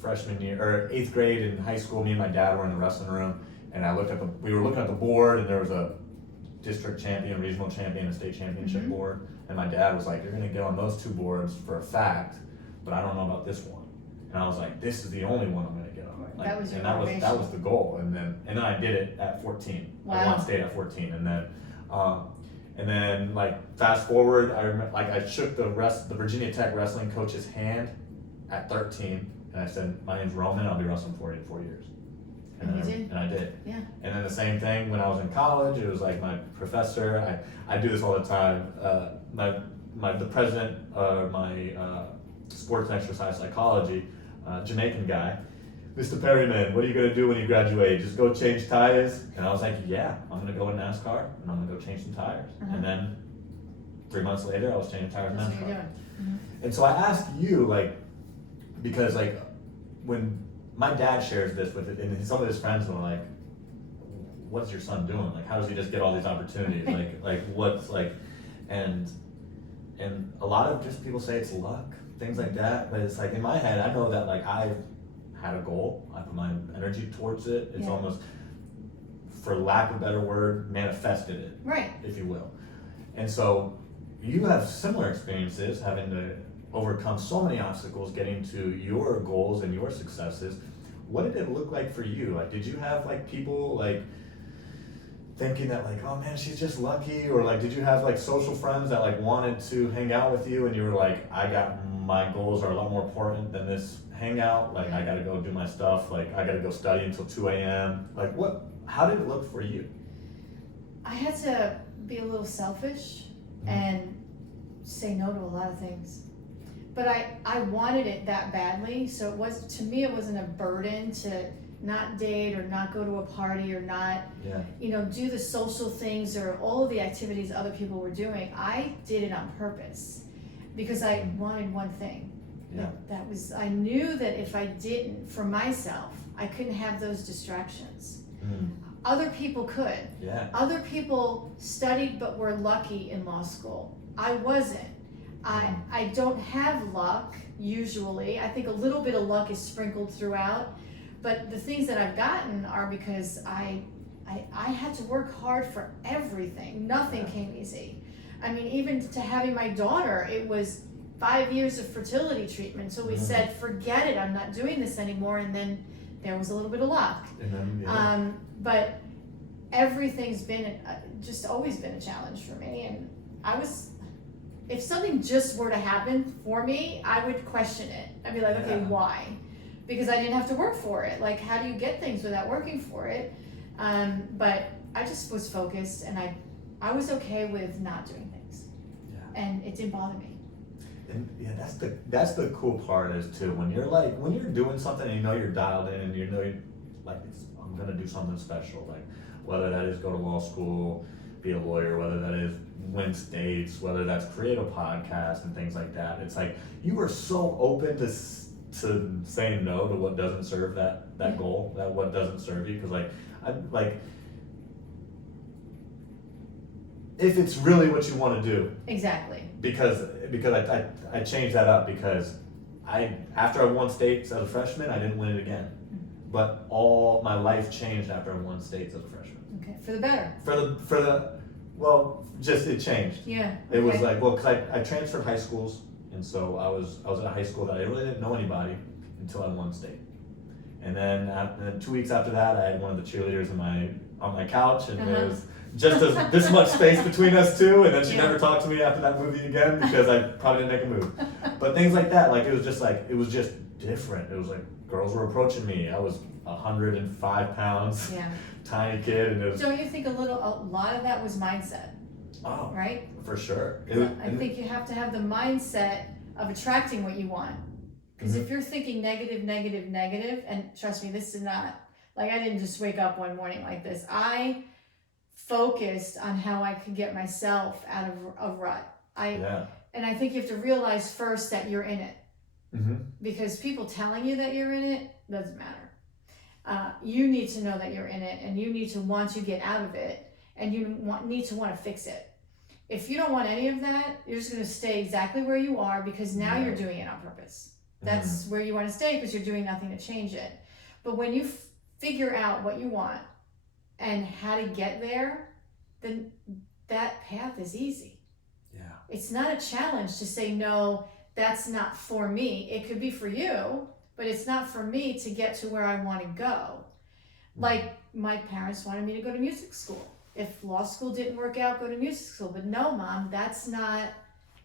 freshman year or 8th grade in high school, me and my dad were in the wrestling room, and we were looking at the board, and there was a district champion, regional champion, a state championship board, and my dad was like, "You're going to get on those two boards for a fact, but I don't know about this one." And I was like, "This is the only one I'm going to get on." Like, that was your motivation. That was the goal, and then I did it at 14. Wow. I won state at 14, and then like fast forward, I remember like I shook the Virginia Tech wrestling coach's hand at 13, and I said, "My name's Roman. I'll be wrestling for you in 4 years." And I did. Yeah. And then the same thing when I was in college. It was like my professor. I do this all the time. The president of my sports and exercise psychology, Jamaican guy, "Mr. Perryman, what are you gonna do when you graduate? Just go change tires?" And I was like, "Yeah, I'm gonna go in NASCAR and I'm gonna go change some tires." And then 3 months later, I was changing tires in NASCAR. And so I asked you, like, because like when my dad shares this with it, and some of his friends were like, "What's your son doing? Like, how does he just get all these opportunities? like what's like," and a lot of just people say it's luck, things like that. But it's like in my head, I know that like I've had a goal, I put my energy towards it. It's almost, for lack of a better word, manifested it, right? If you will. And so you have similar experiences, having to overcome so many obstacles getting to your goals and your successes. What did it look like for you? Like, did you have like people like thinking that like, oh man, she's just lucky, or like, did you have like social friends that like wanted to hang out with you and you were like, I got, my goals are a lot more important than this hangout, like I gotta go do my stuff, like I gotta go study until 2 a.m. Like how did it look for you? I had to be a little selfish and say no to a lot of things. But I wanted it that badly, so to me it wasn't a burden to not date or not go to a party or not, do the social things or all of the activities other people were doing. I did it on purpose because I wanted one thing. Yeah. That was, I knew that if I didn't, for myself, I couldn't have those distractions. Other people could. Yeah. Other people studied but were lucky in law school. I wasn't. I don't have luck usually. I think a little bit of luck is sprinkled throughout, but the things that I've gotten are because I had to work hard for everything. Nothing came easy. I mean, even to having my daughter, it was 5 years of fertility treatment. So we said, forget it, I'm not doing this anymore. And then there was a little bit of luck. And then, but everything's been just always been a challenge for me. And if something just were to happen for me, I would question it. I'd be like, okay, why? Because I didn't have to work for it. Like, how do you get things without working for it? But I just was focused, and I was okay with not doing things. Yeah. And it didn't bother me. And that's the cool part is too, when you're doing something and you know you're dialed in and you know I'm gonna do something special, like whether that is go to law school, be a lawyer, whether that is win states, whether that's create a podcast and things like that. It's like you were so open to saying no to what doesn't serve that goal, that what doesn't serve you, because if it's really what you want to do. Exactly. Because I changed that up because after I won states as a freshman, I didn't win it again. But all my life changed after I won states as a freshman. Okay, for the better. It changed. Yeah. It was like, because I transferred high schools, and so I was at a high school that I really didn't know anybody until I won state. And then 2 weeks after that, I had one of the cheerleaders on my couch, and there was just this much space between us two, and then she never talked to me after that movie again because I probably didn't make a move. But things like that, like it was just different. It was like girls were approaching me. I was 105 pounds, tiny kid, and it was. Don't you think a lot of that was mindset? Oh, right? For sure. I think you have to have the mindset of attracting what you want. Because if you're thinking negative, and trust me, this is not, like I didn't just wake up one morning like this. I focused on how I could get myself out of a rut. And I think you have to realize first that you're in it. Because people telling you that you're in it doesn't matter. You need to know that you're in it, and you need to want to get out of it, and you need to want to fix it. If you don't want any of that, you're just going to stay exactly where you are because now you're doing it on purpose. That's where you want to stay because you're doing nothing to change it. But when you figure out what you want and how to get there, then that path is easy. Yeah. It's not a challenge to say, no, that's not for me. It could be for you, but it's not for me to get to where I want to go. Like my parents wanted me to go to music school. If law school didn't work out, go to music school. But no, Mom, that's not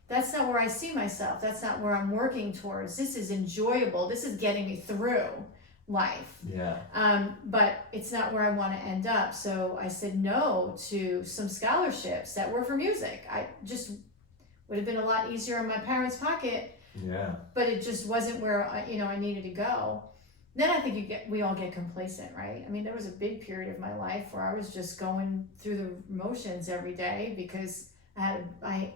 where I see myself. That's not where I'm working towards. This is enjoyable. This is getting me through life. Yeah. But it's not where I want to end up. So I said no to some scholarships that were for music. I just would have been a lot easier in my parents' pocket. Yeah. But it just wasn't where I needed to go. Then I think we all get complacent, right? I mean, there was a big period of my life where I was just going through the motions every day because I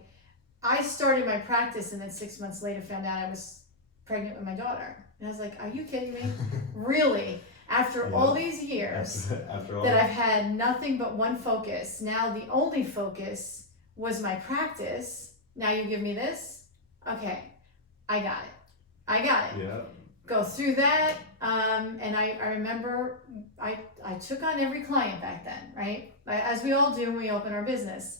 started my practice and then 6 months later found out I was pregnant with my daughter. And I was like, are you kidding me? Really? After all these years that I've had nothing but one focus, now the only focus was my practice. Now you give me this? Okay, I got it. Yeah. Go through that. And I remember I took on every client back then, right? As we all do when we open our business.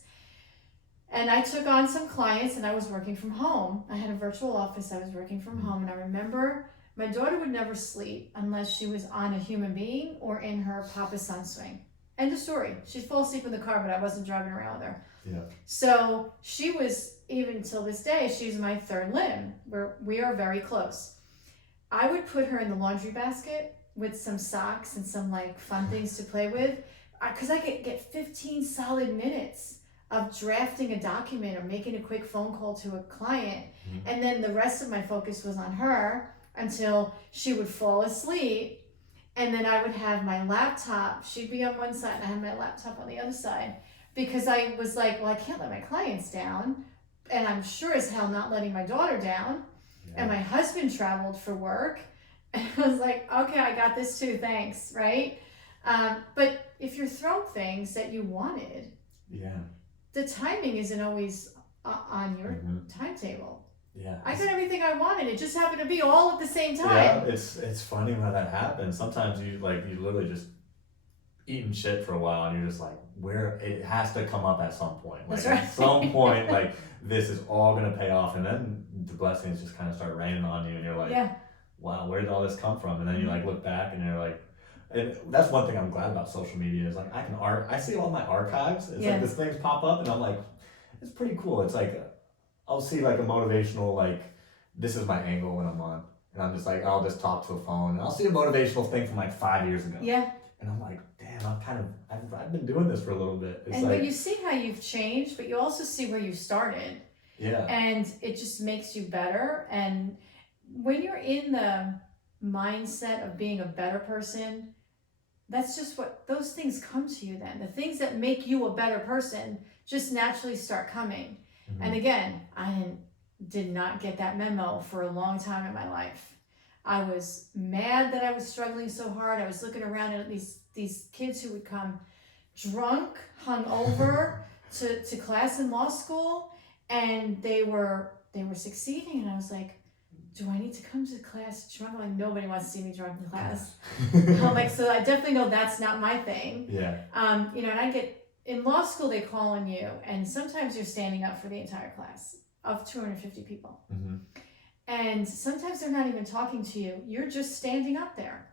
And I took on some clients and I was working from home. I had a virtual office. I was working from home. And I remember my daughter would never sleep unless she was on a human being or in her Papa Sun swing. End of story. She'd fall asleep in the car, but I wasn't driving around with her. Yeah. So she was, even till this day, she's my third limb. We are very close. I would put her in the laundry basket with some socks and some like fun things to play with, because I could get 15 solid minutes of drafting a document or making a quick phone call to a client. Mm-hmm. And then the rest of my focus was on her until she would fall asleep. And then I would have my laptop, she'd be on one side and I had my laptop on the other side, because I was like, well, I can't let my clients down. And I'm sure as hell not letting my daughter down. Yeah. And my husband traveled for work. And I was like, okay, I got this too, thanks, right? But if you're thrown things that you wanted, yeah, the timing isn't always on your timetable. Yeah, I got everything I wanted. It just happened to be all at the same time. Yeah, it's funny when that happens. Sometimes you literally just eating shit for a while, and you're just like, where it has to come up at some point. Like, that's right. At some point, like, this is all gonna pay off, and then the blessings just kind of start raining on you, and you're like, yeah, wow, where did all this come from? And then you like look back, and you're like. And that's one thing I'm glad about social media is like I see all my archives. It's like these things pop up and I'm like, it's pretty cool. It's like I'll see like a motivational like this is my angle when I'm on, and I'm just like I'll just talk to a phone and I'll see a motivational thing from like 5 years ago. Yeah. And I'm like, damn, I've been doing this for a little bit. It's but you see how you've changed, but you also see where you started. Yeah. And it just makes you better. And when you're in the mindset of being a better person, that's just what those things come to you then. The things that make you a better person just naturally start coming. Mm-hmm. And again, I did not get that memo for a long time in my life. I was mad that I was struggling so hard. I was looking around at these kids who would come drunk, hungover to class in law school, and they were succeeding, and I was like, do I need to come to class drunk? Like, nobody wants to see me drunk in class. I'm like, so I definitely know that's not my thing. Yeah. And I get, in law school, they call on you, and sometimes you're standing up for the entire class of 250 people. Mm-hmm. And sometimes they're not even talking to you. You're just standing up there.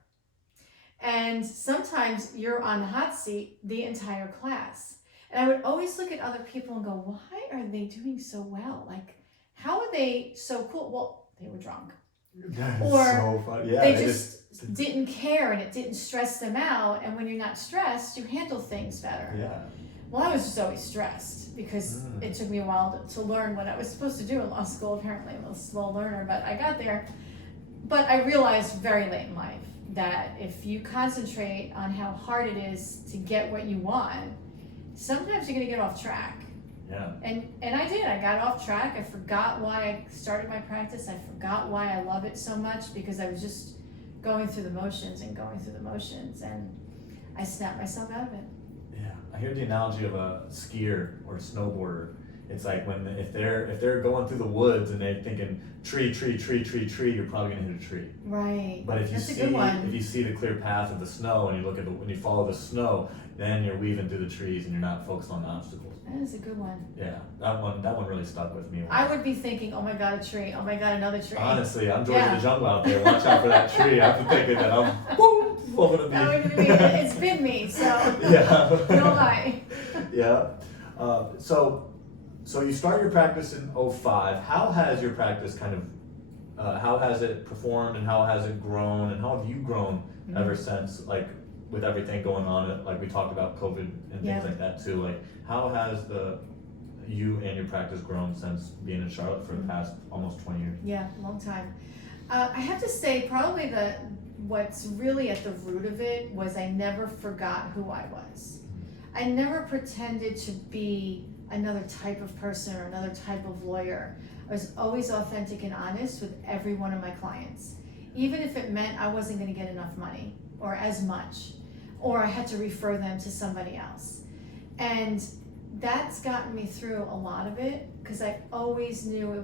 And sometimes you're on the hot seat the entire class. And I would always look at other people and go, why are they doing so well? Like, how are they so cool? Well, they were drunk. That is so funny. Yeah, they just didn't care, and it didn't stress them out. And when you're not stressed, you handle things better. Yeah. Well, I was just always stressed because it took me a while to learn what I was supposed to do in law school. Apparently, I'm a slow learner, but I got there. But I realized very late in life that if you concentrate on how hard it is to get what you want, sometimes you're going to get off track. Yeah. And I did. I got off track. I forgot why I started my practice. I forgot why I love it so much, because I was just going through the motions, and I snapped myself out of it. Yeah. I hear the analogy of a skier or a snowboarder. It's like if they're going through the woods and they're thinking tree, you're probably gonna hit a tree. Right. But if you see the clear path of the snow, and when you follow the snow, then you're weaving through the trees and you're not focused on the obstacles. That is a good one. Yeah, that one really stuck with me. I would be thinking, oh my God, a tree. Oh my God, another tree. Honestly, I'm George of the Jungle out there. Watch out for that tree. I'm thinking that I'm boom, it's been me, so yeah. No lie. Yeah. So you start your practice in 2005. How has your practice how has it performed, and how has it grown, and how have you grown ever since, like with everything going on, like we talked about COVID and things like that too, like how has you and your practice grown since being in Charlotte for the past almost 20 years? Yeah, long time. I have to say probably what's really at the root of it was I never forgot who I was. I never pretended to be another type of person or another type of lawyer. I was always authentic and honest with every one of my clients, even if it meant I wasn't going to get enough money or as much, or I had to refer them to somebody else. And that's gotten me through a lot of it, because I always knew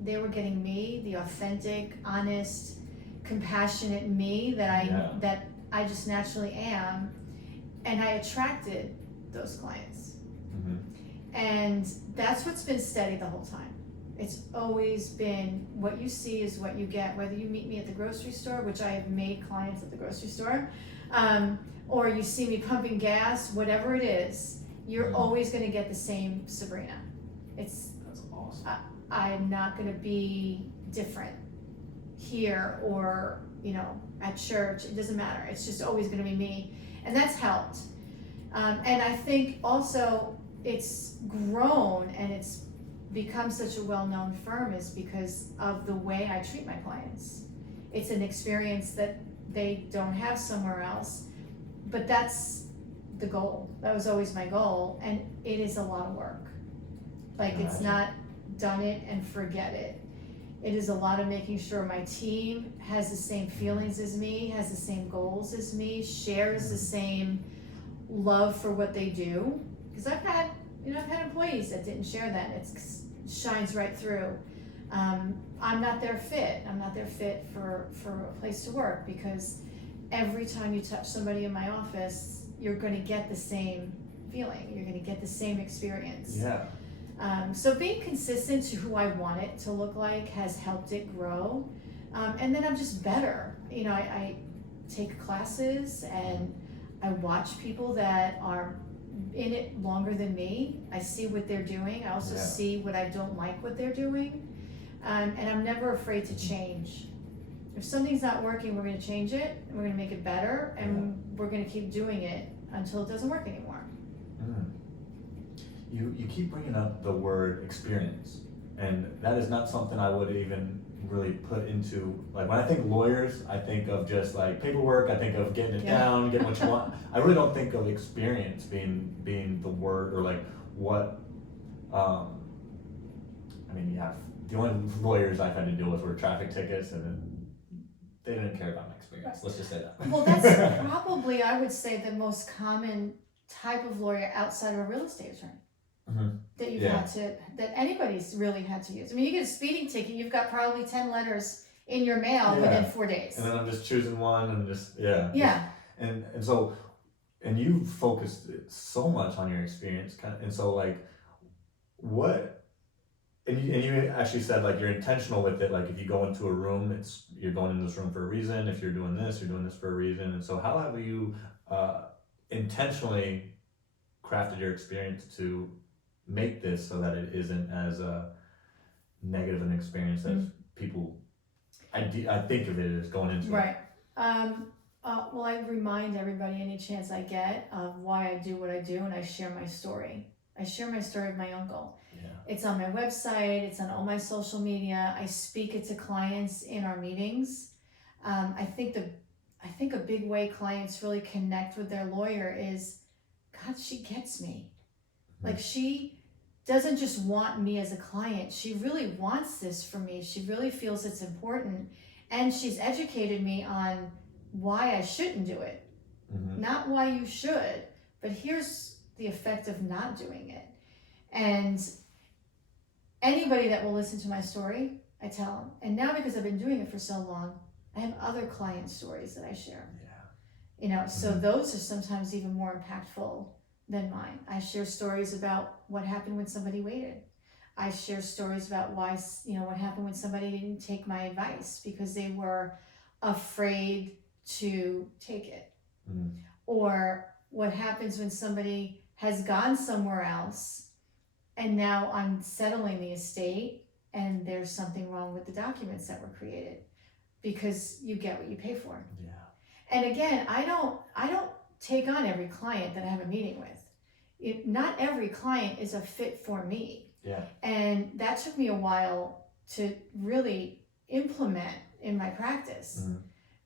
they were getting me, the authentic, honest, compassionate me that I just naturally am, and I attracted those clients. Mm-hmm. And that's what's been steady the whole time. It's always been what you see is what you get, whether you meet me at the grocery store, which I have made clients at the grocery store, or you see me pumping gas, whatever it is, you're always going to get the same Sabrina. That's awesome. I'm not going to be different here or, at church. It doesn't matter. It's just always going to be me. And that's helped. And I think also it's grown and it's become such a well-known firm is because of the way I treat my clients. It's an experience that they don't have somewhere else, but that's the goal. That was always my goal, and it is a lot of work. Like, it's not done it and forget it. It is a lot of making sure my team has the same feelings as me, has the same goals as me, shares the same love for what they do. Because I've had employees that didn't share that. It shines right through. I'm not their fit. I'm not their fit for a place to work, because every time you touch somebody in my office, you're going to get the same feeling. You're going to get the same experience. Yeah. So being consistent to who I want it to look like has helped it grow. And then I'm just better. I take classes and I watch people that are in it longer than me. I see what they're doing. I also see what I don't like what they're doing. And I'm never afraid to change. If something's not working, we're going to change it, and we're going to make it better, and we're going to keep doing it until it doesn't work anymore. You keep bringing up the word experience, and that is not something I would even really put into, like, when I think lawyers, I think of just like paperwork, I think of getting it down, getting what you want. I really don't think of experience being the word, or like what, the only lawyers I've had to deal with were traffic tickets, and they didn't care about my experience. Let's just say that. Well, that's probably, I would say, the most common type of lawyer outside of a real estate attorney. That you've had to, that anybody's really had to use. I mean, you get a speeding ticket, you've got probably 10 letters in your mail within 4 days. And then I'm just choosing one and just, And so, and you focused so much on your experience, and so like, what, and you actually said like you're intentional with it, like if you go into a room, you're going into this room for a reason. If you're doing this for a reason. And so how have you intentionally crafted your experience to make this so that it isn't as negative an experience as people, I think of it as going into it. Well, I remind everybody any chance I get of why I do what I do, and I share my story. I share my story with my uncle. It's on my website, it's on all my social media. I speak it to clients in our meetings. I think a big way clients really connect with their lawyer is, God, she gets me. Like, she doesn't just want me as a client. She really wants this for me. She really feels it's important. And she's educated me on why I shouldn't do it. Not why you should, but here's the effect of not doing it. And anybody that will listen to my story, I tell them. And now, because I've been doing it for so long, I have other client stories that I share. So those are sometimes even more impactful than mine. I share stories about what happened when somebody waited. I share stories about why, what happened when somebody didn't take my advice because they were afraid to take it. Or what happens when somebody has gone somewhere else and now I'm settling the estate and there's something wrong with the documents that were created, because you get what you pay for. And again, I don't take on every client that I have a meeting with. Not every client is a fit for me. And that took me a while to really implement in my practice.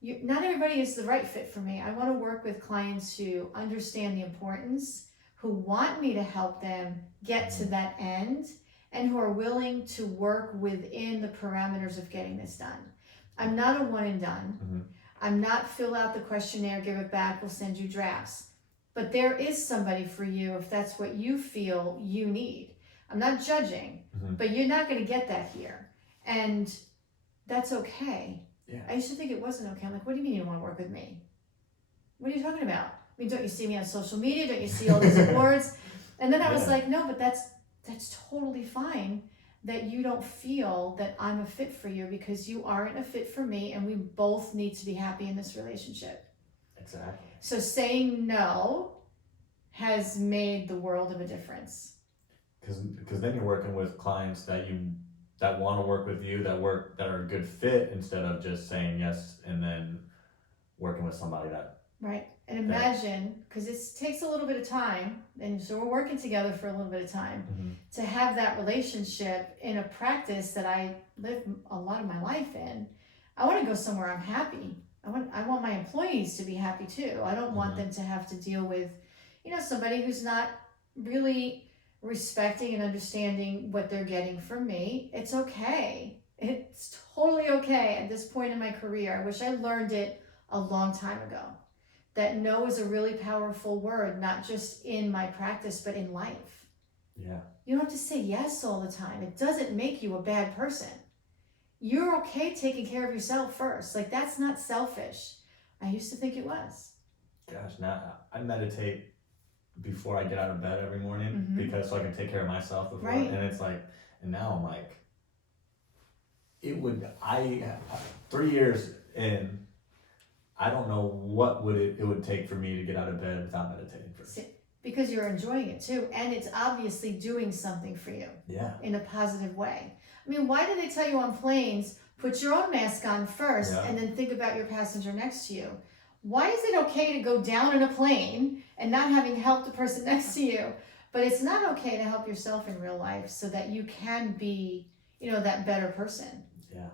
Not everybody is the right fit for me. I want to work with clients who understand the importance, who want me to help them get to that end, and who are willing to work within the parameters of getting this done. I'm not a one and done. I'm not fill out the questionnaire, give it back, we'll send you drafts. But there is somebody for you if that's what you feel you need. I'm not judging, but you're not going to get that here. And that's okay. I used to think it wasn't okay. I'm like, what do you mean you don't want to work with me? What are you talking about? I mean, don't you see me on social media? Don't you see all these awards? And then I was like, no, but that's totally fine. that you don't feel that I'm a fit for you because you aren't a fit for me, and we both need to be happy in this relationship. Exactly. So saying no has made the world of a difference. Because then you're working with clients that want to work with you, that are a good fit, instead of just saying yes and then working with somebody that. Right. And imagine, because it takes a little bit of time, and so we're working together for a little bit of time, to have that relationship in a practice that I live a lot of my life in. I want to go somewhere I'm happy. I want my employees to be happy too. I don't want them to have to deal with, somebody who's not really respecting and understanding what they're getting from me. It's okay. It's totally okay at this point in my career. I wish I learned it a long time ago. That no is a really powerful word, not just in my practice, but in life. Yeah. You don't have to say yes all the time. It doesn't make you a bad person. You're okay taking care of yourself first. Like, that's not selfish. I used to think it was. Gosh, now I meditate before I get out of bed every morning because so I can take care of myself before. Right. And it's like, and now I'm like, 3 years in, I don't know what it would take for me to get out of bed without meditating first. Because you're enjoying it too, and it's obviously doing something for you. Yeah. In a positive way. I mean, why do they tell you on planes, put your own mask on first and then think about your passenger next to you? Why is it okay to go down in a plane and not having helped the person next to you, but it's not okay to help yourself in real life so that you can be, that better person? Yeah.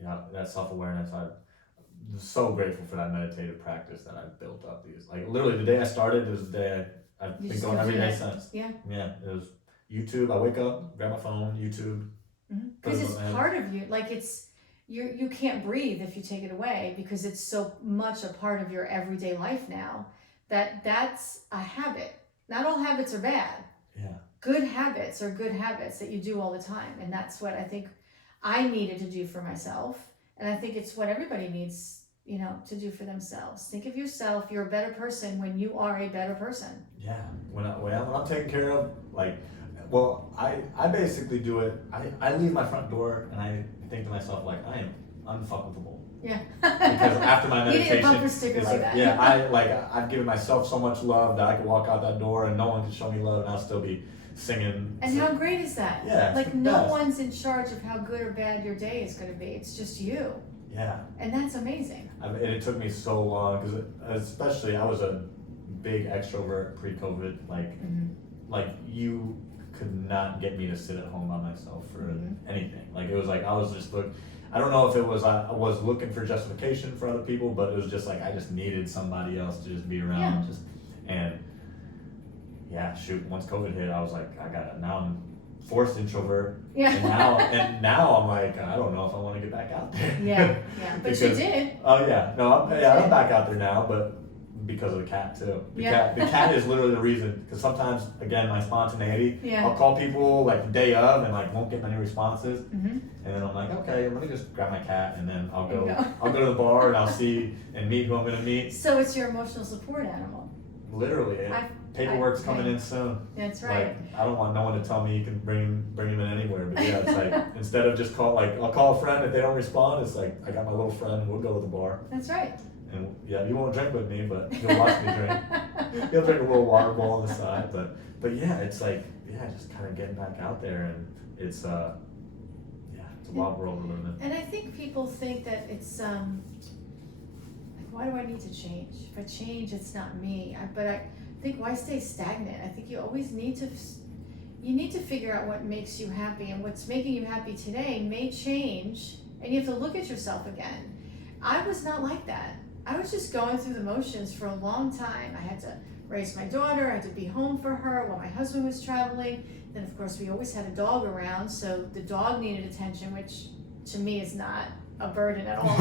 Yeah, that self-awareness, I'm so grateful for that meditative practice that I've built up. Literally the day I started is the day I've been going every day since. Yeah. Yeah, it was YouTube. I wake up, grab my phone, YouTube. Because it's part of you. Like, you can't breathe if you take it away, because it's so much a part of your everyday life now that's a habit. Not all habits are bad. Yeah. Good habits are good habits that you do all the time. And that's what I think I needed to do for myself. And I think it's what everybody needs, to do for themselves. Think of yourself. You're a better person when you are a better person. Yeah. When I'm taken care of, I basically do it. I leave my front door and I think to myself, like, I am unfuckable. Yeah. Because after my meditation, you need a bumper sticker like that. Yeah, I've given myself so much love that I can walk out that door and no one can show me love and I'll still be singing. And how great is that? Yeah. Like, no one's in charge of how good or bad your day is going to be. It's just you. Yeah. And that's amazing. And it took me so long, because especially I was a big extrovert pre-COVID. Like you could not get me to sit at home by myself for anything. Like, it was like I was just I don't know if it was I was looking for justification for other people, but it was just like I just needed somebody else to just be around. Once COVID hit, I was like, now I'm forced introvert. Yeah. And now I'm like, I don't know if I want to get back out there. Yeah. But you did. Oh yeah. No, I'm back out there now, but because of the cat too. The cat is literally the reason, because sometimes, again, my spontaneity, I'll call people like the day of and like won't get many responses. And then I'm like, okay, let me just grab my cat and then I'll go to the bar and I'll see and meet who I'm gonna meet. So it's your emotional support animal. Literally. Paperwork's coming in soon. That's right. Like, I don't want no one to tell me you can bring him in anywhere. But yeah, it's like, instead of just I'll call a friend. If they don't respond, it's like, I got my little friend, we'll go to the bar. That's right. And yeah, you won't drink with me, but you'll watch me drink. You'll drink a little water bowl on the side. But yeah, it's like, just kind of getting back out there, and it's a wild world we're living in. And I think people think that it's why do I need to change? If I change, it's not me. But I think, why stay stagnant? I think you always need to figure out what makes you happy, and what's making you happy today may change, and you have to look at yourself again. I was not like that. I was just going through the motions for a long time. I had to raise my daughter, I had to be home for her while my husband was traveling. Then of course we always had a dog around, so the dog needed attention, which to me is not a burden at all.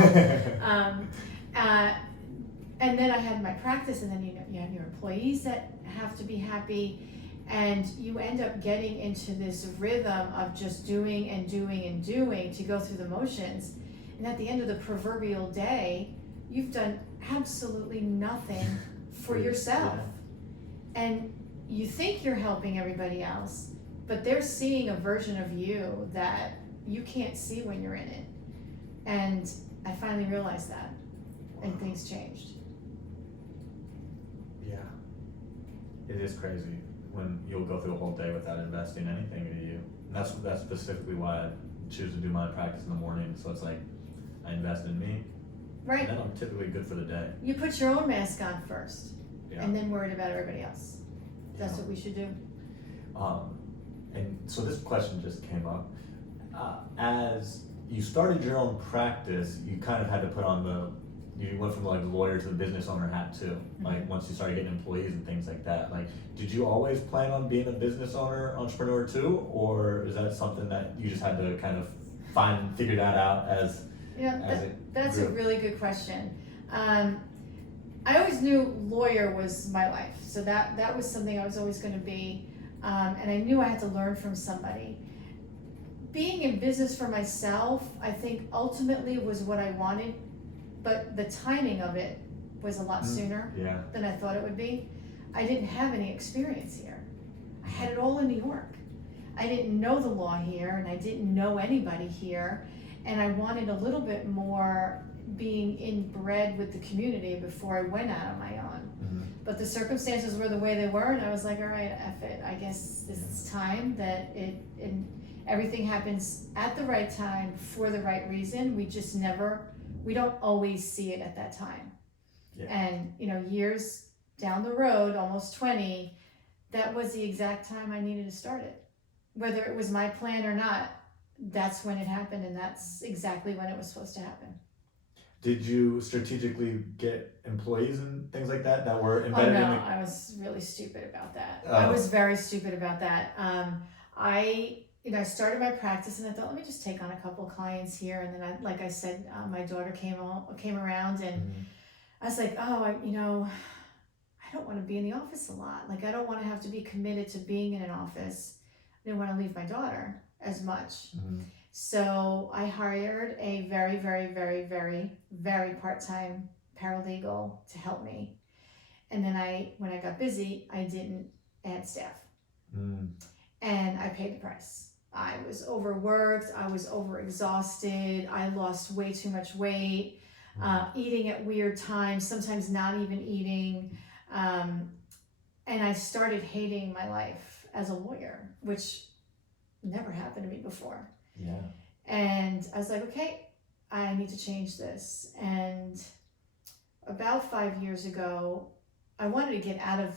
And then I had my practice, and then you have your employees that have to be happy, and you end up getting into this rhythm of just doing and doing and doing to go through the motions. And at the end of the proverbial day, you've done absolutely nothing for yourself. And you think you're helping everybody else, but they're seeing a version of you that you can't see when you're in it. And I finally realized that, and things changed. Yeah. It is crazy when you'll go through a whole day without investing anything into you. And that's specifically why I choose to do my practice in the morning. So it's like I invest in me, right? And then I'm typically good for the day. You put your own mask on first, yeah. And then worried about everybody else. That's what we should do. And so this question just came up. As you started your own practice, you kind of had to put on you went from like the lawyer to the business owner hat too. Mm-hmm. Like once you started getting employees and things like that. Like, did you always plan on being a business owner, entrepreneur too, or is that something that you just had to kind of figure that out as? That's a really good question. I always knew lawyer was my life, so that was something I was always going to be, and I knew I had to learn from somebody. Being in business for myself, I think ultimately was what I wanted, but the timing of it was a lot sooner than I thought it would be. I didn't have any experience here. I had it all in New York. I didn't know the law here, and I didn't know anybody here, and I wanted a little bit more being inbred with the community before I went out on my own. Mm-hmm. But the circumstances were the way they were, and I was like, all right, F it. I guess this is time that everything happens at the right time for the right reason. We don't always see it at that time. Yeah. And years down the road, almost 20, that was the exact time I needed to start it. Whether it was my plan or not, that's when it happened, and that's exactly when it was supposed to happen. Did you strategically get employees and things like that were embedded in I was really stupid about that. I was very stupid about that. I started my practice and I thought, let me just take on a couple of clients here. And then like I said, my daughter came around, and I was like, I don't want to be in the office a lot. Like, I don't want to have to be committed to being in an office. I didn't want to leave my daughter as much. Mm-hmm. So I hired a very, very, very, very, very part-time paralegal to help me. And then when I got busy, I didn't add staff. And I paid the price. I was overworked, I was overexhausted, I lost way too much weight, eating at weird times, sometimes not even eating. And I started hating my life as a lawyer, which never happened to me before. Yeah. And I was like, okay, I need to change this. And about 5 years ago, I wanted to get out of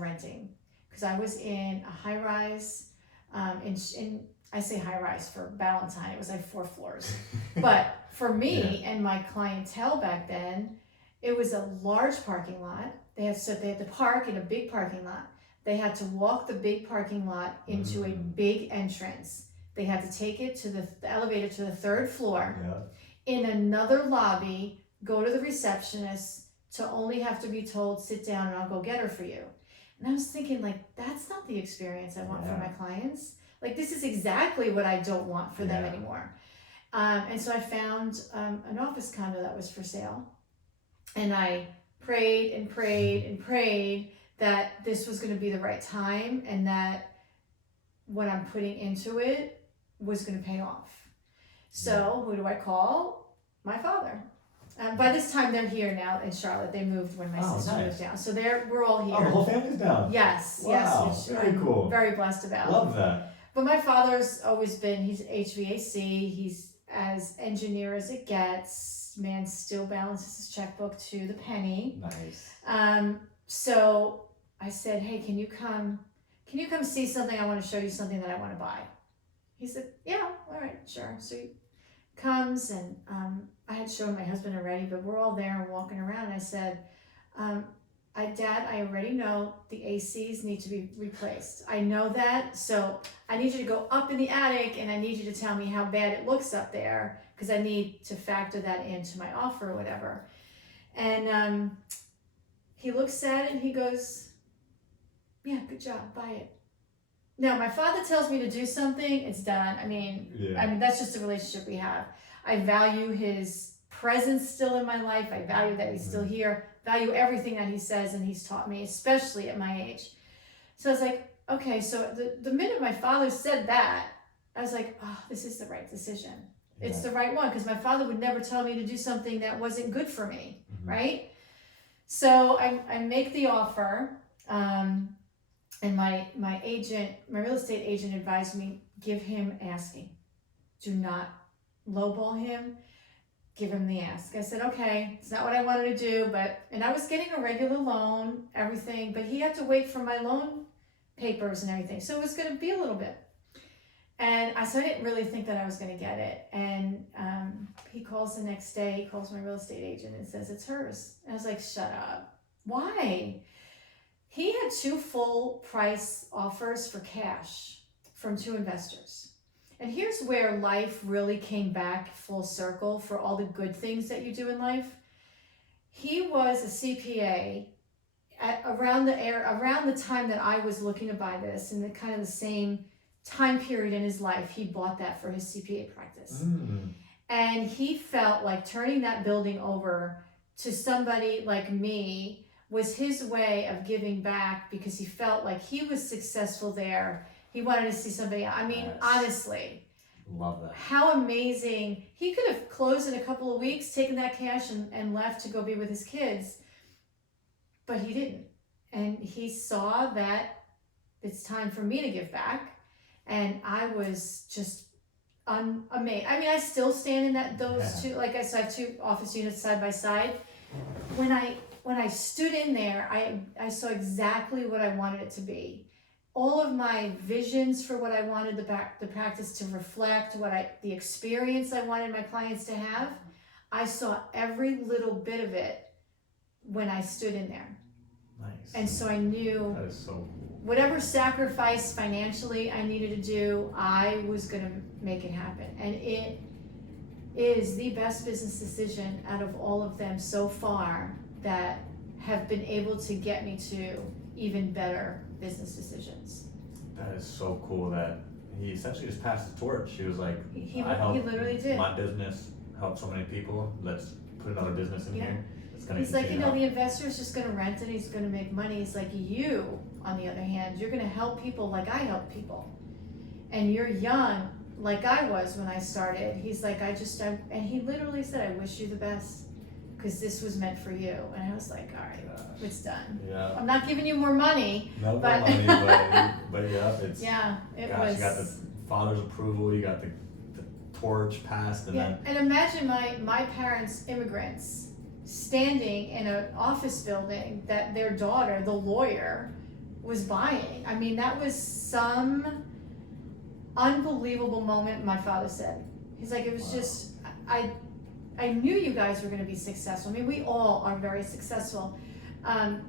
renting, because I was in a high rise, I say high rise for Valentine, it was like 4 floors. But for me and my clientele back then, it was a large parking lot. They had to park in a big parking lot. They had to walk the big parking lot into a big entrance. They had to take it to the elevator to the 3rd floor. Yeah. In another lobby, go to the receptionist to only have to be told, sit down and I'll go get her for you. And I was thinking, like, that's not the experience I want for my clients. Like, this is exactly what I don't want for them anymore. And so I found an office condo that was for sale. And I prayed and prayed and prayed that this was going to be the right time, and that what I'm putting into it was going to pay off. So who do I call? My father. By this time they're here now in Charlotte. They moved when my sister moved down. So we're all here. Oh, the whole family's down? Yes. Wow, yes. Which very cool. I'm very blessed about. Love that. But my father's always been, he's HVAC. He's as engineer as it gets. Man still balances his checkbook to the penny. Nice. So I said, hey, can you come see something? I want to show you something that I want to buy. He said, yeah, all right, sure. So he comes, and I had shown my husband already, but we're all there and walking around. And I said, Dad, I already know the ACs need to be replaced. I know that, so I need you to go up in the attic, and I need you to tell me how bad it looks up there, because I need to factor that into my offer or whatever. And he looks at it and he goes, yeah, good job, buy it. Now, my father tells me to do something, it's done. I mean, that's just the relationship we have. I value his presence still in my life. I value that he's still here. Value everything that he says and he's taught me, especially at my age. So I was like, okay, so the minute my father said that, I was like, oh, this is the right decision. Yeah. It's the right one, because my father would never tell me to do something that wasn't good for me, right? So I make the offer, and my real estate agent advised me, give him asking. Do not lowball him. Give him the ask. I said, okay, it's not what I wanted to do, and I was getting a regular loan, everything, but he had to wait for my loan papers and everything. So it was going to be a little bit. And I didn't really think that I was going to get it. And he calls the next day, he calls my real estate agent and says, it's hers. And I was like, shut up. Why? He had 2 full price offers for cash from 2 investors. And here's where life really came back full circle for all the good things that you do in life. He was a CPA around the time that I was looking to buy this, in the kind of the same time period in his life. He bought that for his CPA practice. And he felt like turning that building over to somebody like me was his way of giving back, because he felt like he was successful there. He wanted to see somebody. I mean, yes. Honestly, love that. How amazing. He could have closed in a couple of weeks, taken that cash and left to go be with his kids, but he didn't. And he saw that it's time for me to give back. And I was just amazed. I mean, I still stand in those 2, like I said, I have 2 office units side by side. When I stood in there, I saw exactly what I wanted it to be. All of my visions for what I wanted the practice to reflect, the experience I wanted my clients to have, I saw every little bit of it when I stood in there. Nice. And so I knew that is so cool. Whatever sacrifice financially I needed to do, I was going to make it happen. And it is the best business decision out of all of them so far that have been able to get me to even better business decisions. That is so cool that he essentially just passed the torch. He was like, he literally did. My business helped so many people. Let's put another business in here. He's like, the investor's just going to rent it. He's going to make money. He's like, you, on the other hand, you're going to help people like I help people. And you're young, like I was when I started. He's like, and he literally said, I wish you the best, because this was meant for you. And I was like, all right, it's done. Yeah. I'm not giving you more money. No more money, but yeah, it's. Yeah, it was. You got the father's approval. You got the torch passed, and then. And imagine my parents, immigrants, standing in an office building that their daughter, the lawyer, was buying. I mean, that was some unbelievable moment. My father said, he's like, it was just, I knew you guys were going to be successful. I mean, we all are very successful. I'm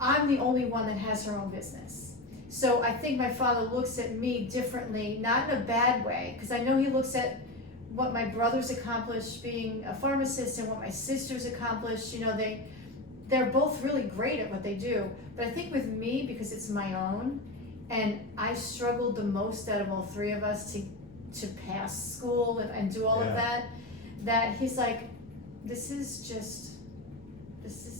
the only one that has her own business. So I think my father looks at me differently, not in a bad way, because I know he looks at what my brothers accomplished being a pharmacist and what my sisters accomplished. They're both really great at what they do. But I think with me, because it's my own, and I struggled the most out of all 3 of us to pass school and do all of that he's like, this is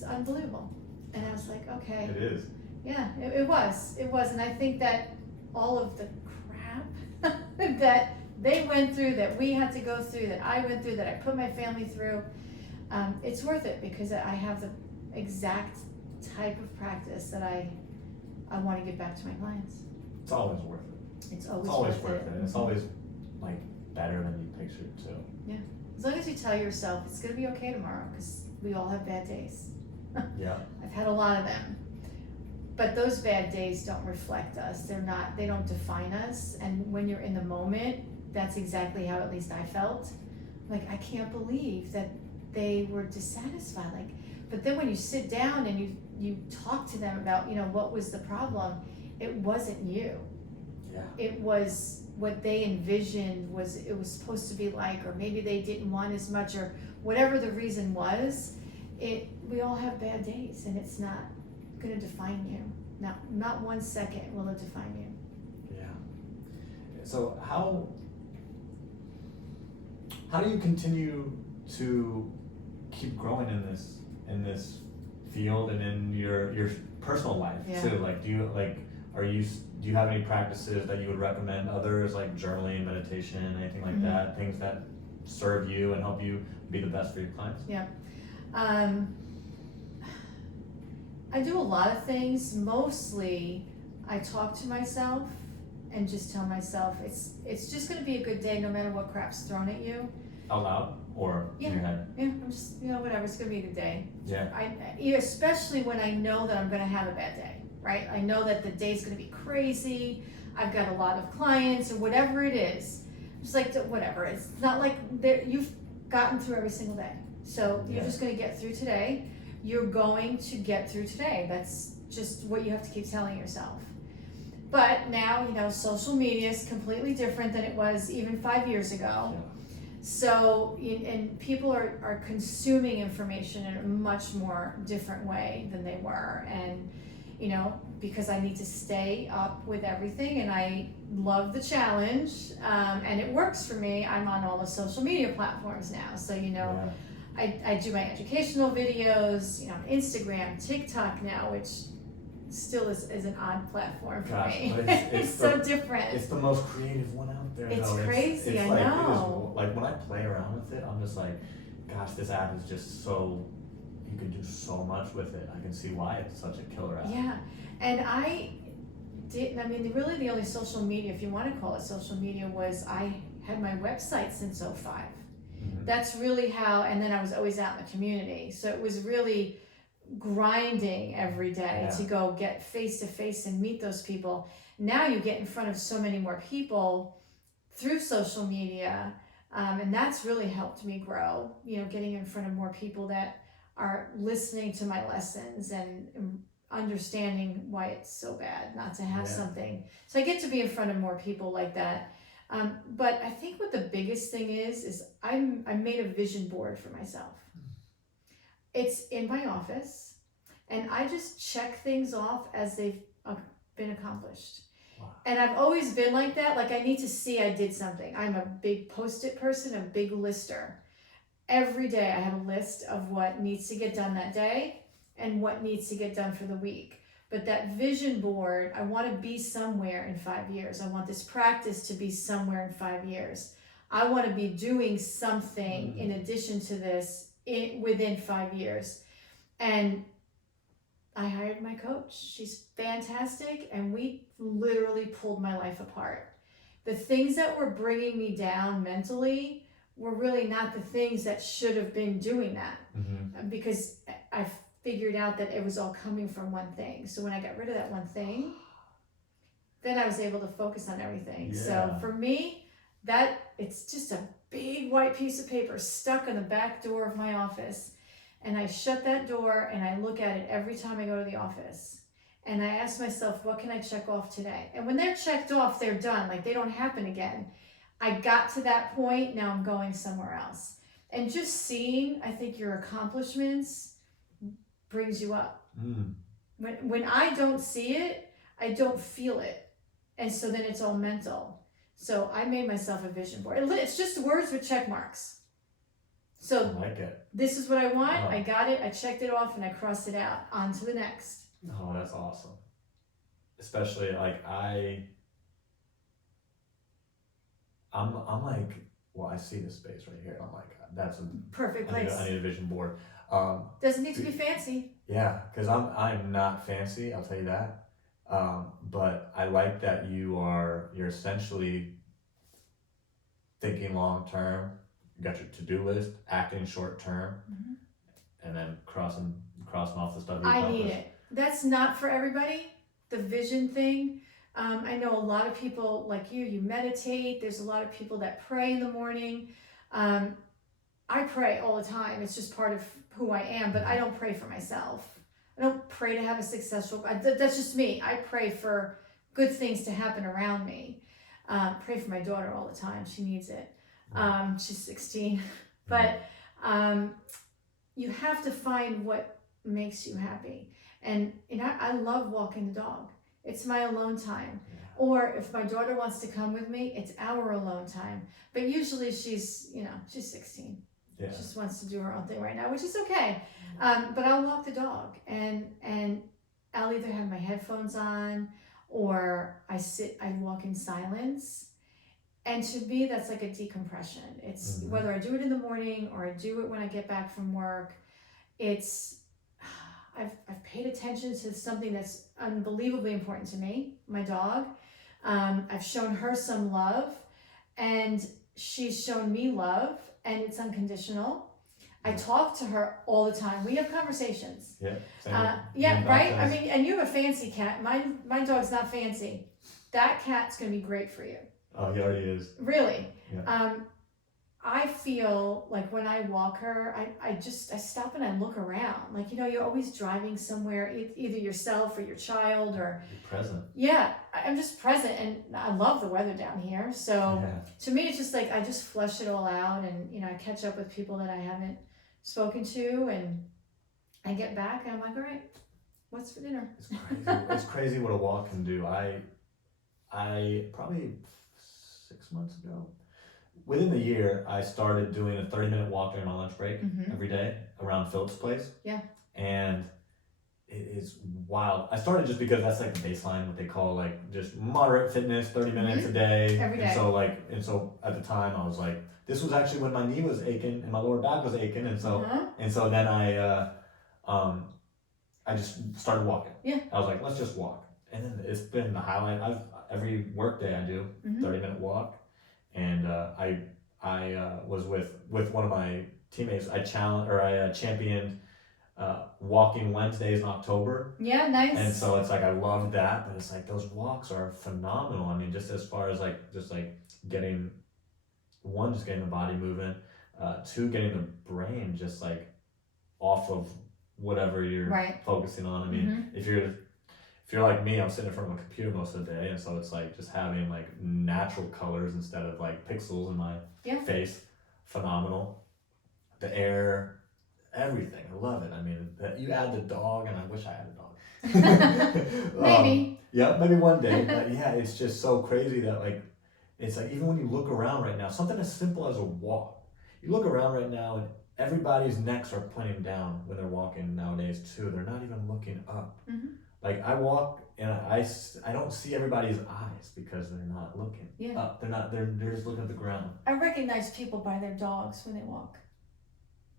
unbelievable. And I was like, okay. It is. Yeah, it was. And I think that all of the crap that they went through, that we had to go through, that I went through, that I put my family through, it's worth it, because I have the exact type of practice that I want to give back to my clients. It's always worth it. It's always worth it. And it's always better than you pictured too. Yeah. As long as you tell yourself it's going to be okay tomorrow, because we all have bad days. Yeah. I've had a lot of them. But those bad days don't reflect us. They don't define us. And when you're in the moment, that's exactly how at least I felt. Like, I can't believe that they were dissatisfied. But then when you sit down and you talk to them about, what was the problem, it wasn't you. Yeah. It was what they envisioned it was supposed to be like, or maybe they didn't want as much, or whatever the reason was. We all have bad days, and it's not going to define you. No, not 1 second will it define you. Yeah. So how do you continue to keep growing in this field and in your personal life too? Do you do you have any practices that you would recommend others, like journaling, meditation, anything like that, things that serve you and help you be the best for your clients? Yeah. I do a lot of things. Mostly I talk to myself and just tell myself it's just going to be a good day no matter what crap's thrown at you. Out loud or in your head? Yeah, I'm just, whatever, it's going to be a good day. Yeah. Especially when I know that I'm going to have a bad day, right? I know that the day's going to be crazy. I've got a lot of clients or whatever it is. Just like, whatever. It's not like you've gotten through every single day. So you're just going to get through today. You're going to get through today. That's just what you have to keep telling yourself. But now, social media is completely different than it was even 5 years ago. Yeah. So, and people are consuming information in a much more different way than they were. And, because I need to stay up with everything and I love the challenge, and it works for me, I'm on all the social media platforms now. So, I do my educational videos, on Instagram, TikTok now, which still is an odd platform for me. It's so different. It's the most creative one out there. It's though. crazy, I know. Like when I play around with it, I'm just like, gosh, this app is just so, you can do so much with it. I can see why it's such a killer app. Yeah, and really the only social media, if you want to call it social media, was I had my website since 2005. That's really how, and then I was always out in the community. So it was really grinding every day to go get face to face and meet those people. Now you get in front of so many more people through social media, and that's really helped me grow, getting in front of more people that are listening to my lessons and understanding why it's so bad not to have something. So I get to be in front of more people like that. But I think what the biggest thing is I made a vision board for myself. It's in my office, and I just check things off as they've been accomplished. Wow. And I've always been like that. Like, I need to see I did something. I'm a big Post-it person, a big lister. Every day I have a list of what needs to get done that day and what needs to get done for the week. But that vision board, I want to be somewhere in 5 years. I want this practice to be somewhere in 5 years. I want to be doing something in addition to this within 5 years. And I hired my coach. She's fantastic. And we literally pulled my life apart. The things that were bringing me down mentally were really not the things that should have been doing that. Because I figured out that it was all coming from one thing. So when I got rid of that one thing, then I was able to focus on everything. Yeah. So for me, it's just a big white piece of paper stuck on the back door of my office. And I shut that door and I look at it every time I go to the office. And I ask myself, what can I check off today? And when they're checked off, they're done. Like, they don't happen again. I got to that point, now I'm going somewhere else. And just seeing, I think, your accomplishments brings you up. When I don't see it, I don't feel it. And so then it's all mental. So I made myself a vision board. It's just words with check marks. So I like it. This is what I want. I got it. I checked it off and I crossed it out. On to the next. Oh, that's awesome. Especially like I'm like, well, I see this space right here. I'm like, that's a perfect place. I need a vision board. Doesn't need to be fancy. Yeah, because I'm not fancy, I'll tell you that. But I like that you're essentially thinking long term. You got your to-do list, acting short term, and then crossing off the stuff. I need it. That's not for everybody. The vision thing. I know a lot of people like you meditate. There's a lot of people that pray in the morning. I pray all the time. It's just part of who I am, but I don't pray for myself. I don't pray to have a successful, that's just me. I pray for good things to happen around me. Pray for my daughter all the time. She needs it. She's 16. But you have to find what makes you happy. And I love walking the dog. It's my alone time. Or if my daughter wants to come with me, it's our alone time. But usually she's 16. Yeah. She just wants to do her own thing right now, which is okay. But I'll walk the dog and I'll either have my headphones on or I walk in silence. And to me, that's like a decompression. It's whether I do it in the morning or I do it when I get back from work. I've paid attention to something that's unbelievably important to me, my dog. I've shown her some love, and she's shown me love, and it's unconditional. I talk to her all the time. We have conversations. Yeah. Yeah, right? I mean, and you have a fancy cat. My dog's not fancy. That cat's going to be great for you. Oh, he already is. Really? Yeah. I feel like when I walk her, I stop and I look around. Like, you're always driving somewhere, either yourself or your child or... You're present. Yeah, I'm just present, and I love the weather down here. So to me, it's just like I just flush it all out, and, I catch up with people that I haven't spoken to, and I get back and I'm like, all right, what's for dinner? It's crazy. It's crazy what a walk can do. I probably 6 months ago, within the year, I started doing a 30-minute walk during my lunch break every day around Phillips Place. Yeah. And it is wild. I started just because that's like the baseline, what they call like just moderate fitness, 30 minutes a day. Every day. And so at the time I was like, this was actually when my knee was aching and my lower back was aching, and so then I just started walking. Yeah. I was like, let's just walk. And then it's been the highlight. Every work day I do 30-minute walk. And I was with one of my teammates. I championed walking Wednesdays in October. Yeah, nice. And so it's like I loved that, but it's like those walks are phenomenal. I mean, just as far as just getting the body moving, two, getting the brain just like off of whatever you're focusing on. I mean, if you're like me, I'm sitting in front of a computer most of the day, and so it's like just having like natural colors instead of like pixels in my face. Phenomenal. The air, everything. I love it. I mean, you add the dog, and I wish I had a dog. Maybe. Yeah, maybe one day. But yeah, it's just so crazy that like, it's like even when you look around right now, something as simple as a walk. You look around right now, and everybody's necks are pointing down when they're walking nowadays too. They're not even looking up. Like I walk and I don't see everybody's eyes because they're not looking up. They're just looking at the ground. I recognize people by their dogs when they walk,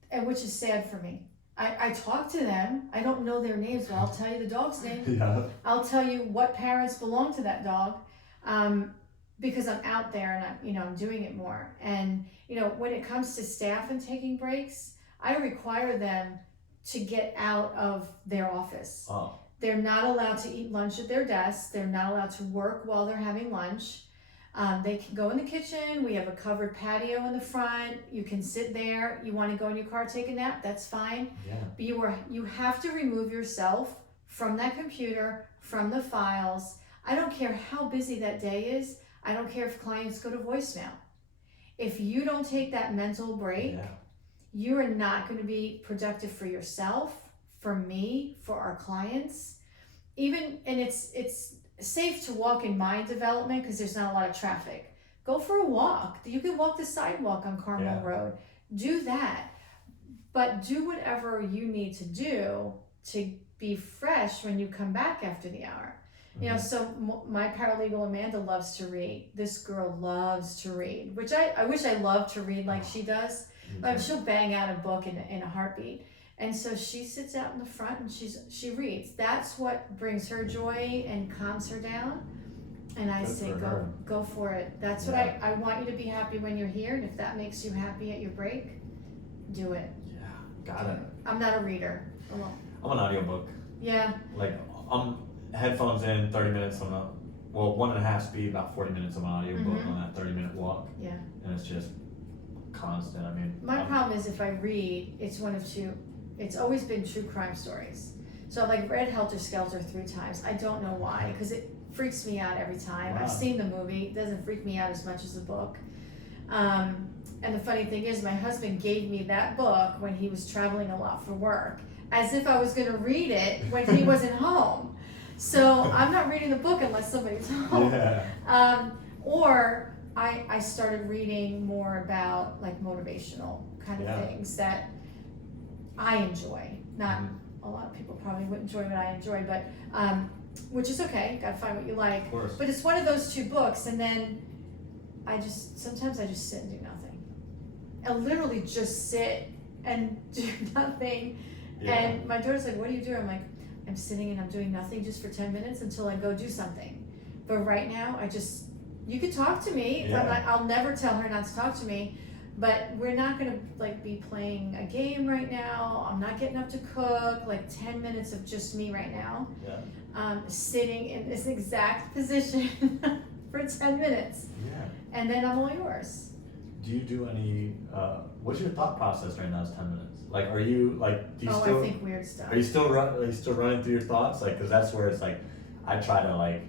and which is sad for me. I talk to them. I don't know their names, but I'll tell you the dog's name. Yeah. I'll tell you what parents belong to that dog, because I'm out there and I'm doing it more. And when it comes to staff and taking breaks, I require them to get out of their office. Oh. They're not allowed to eat lunch at their desk. They're not allowed to work while they're having lunch. They can go in the kitchen. We have a covered patio in the front. You can sit there. You want to go in your car, take a nap, that's fine. Yeah. But you have to remove yourself from that computer, from the files. I don't care how busy that day is. I don't care if clients go to voicemail. If you don't take that mental break, you are not going to be productive for yourself, for me, for our clients. And it's safe to walk in my development because there's not a lot of traffic. Go for a walk. You can walk the sidewalk on Carmel Road. Do that. But do whatever you need to do to be fresh when you come back after the hour. So my paralegal Amanda loves to read. This girl loves to read, which I wish I loved to read like she does. But she'll bang out a book in a heartbeat. And so she sits out in the front and she reads. That's what brings her joy and calms her down. And I say, go for it. That's what I want you to be happy when you're here. And if that makes you happy at your break, do it. Yeah, got it. I'm not a reader. I'm an audiobook. Yeah. Like I'm headphones in, 30 minutes on 1.5 speed, about 40 minutes of an audiobook on that 30-minute walk. Yeah. And it's just constant. I mean, my problem is if I read, it's one of two. It's always been true crime stories. So I've like read Helter Skelter 3 times. I don't know why, because it freaks me out every time. Wow. I've seen the movie. It doesn't freak me out as much as the book. And the funny thing is, my husband gave me that book when he was traveling a lot for work, as if I was going to read it when he wasn't home. So I'm not reading the book unless somebody's home. Yeah. Or I started reading more about like motivational kind of things that I enjoy. Not a lot of people probably would enjoy what I enjoy, but which is okay. Gotta find what you like. Of course. But it's one of those two books, and then sometimes I just sit and do nothing. I literally just sit and do nothing. Yeah. And my daughter's like, "What do you do?" I'm like, "I'm sitting and I'm doing nothing just for 10 minutes until I go do something." But right now, you could talk to me. Yeah. I'll never tell her not to talk to me. But we're not gonna be playing a game right now. I'm not getting up to cook. 10 minutes of just me right now. Yeah. Sitting in this exact position for 10 minutes. Yeah. And then I'm all yours. Do you do any? What's your thought process right now? Is 10 minutes? Are you do you still? I think weird stuff. Are you still running through your thoughts? Because that's where it's I try to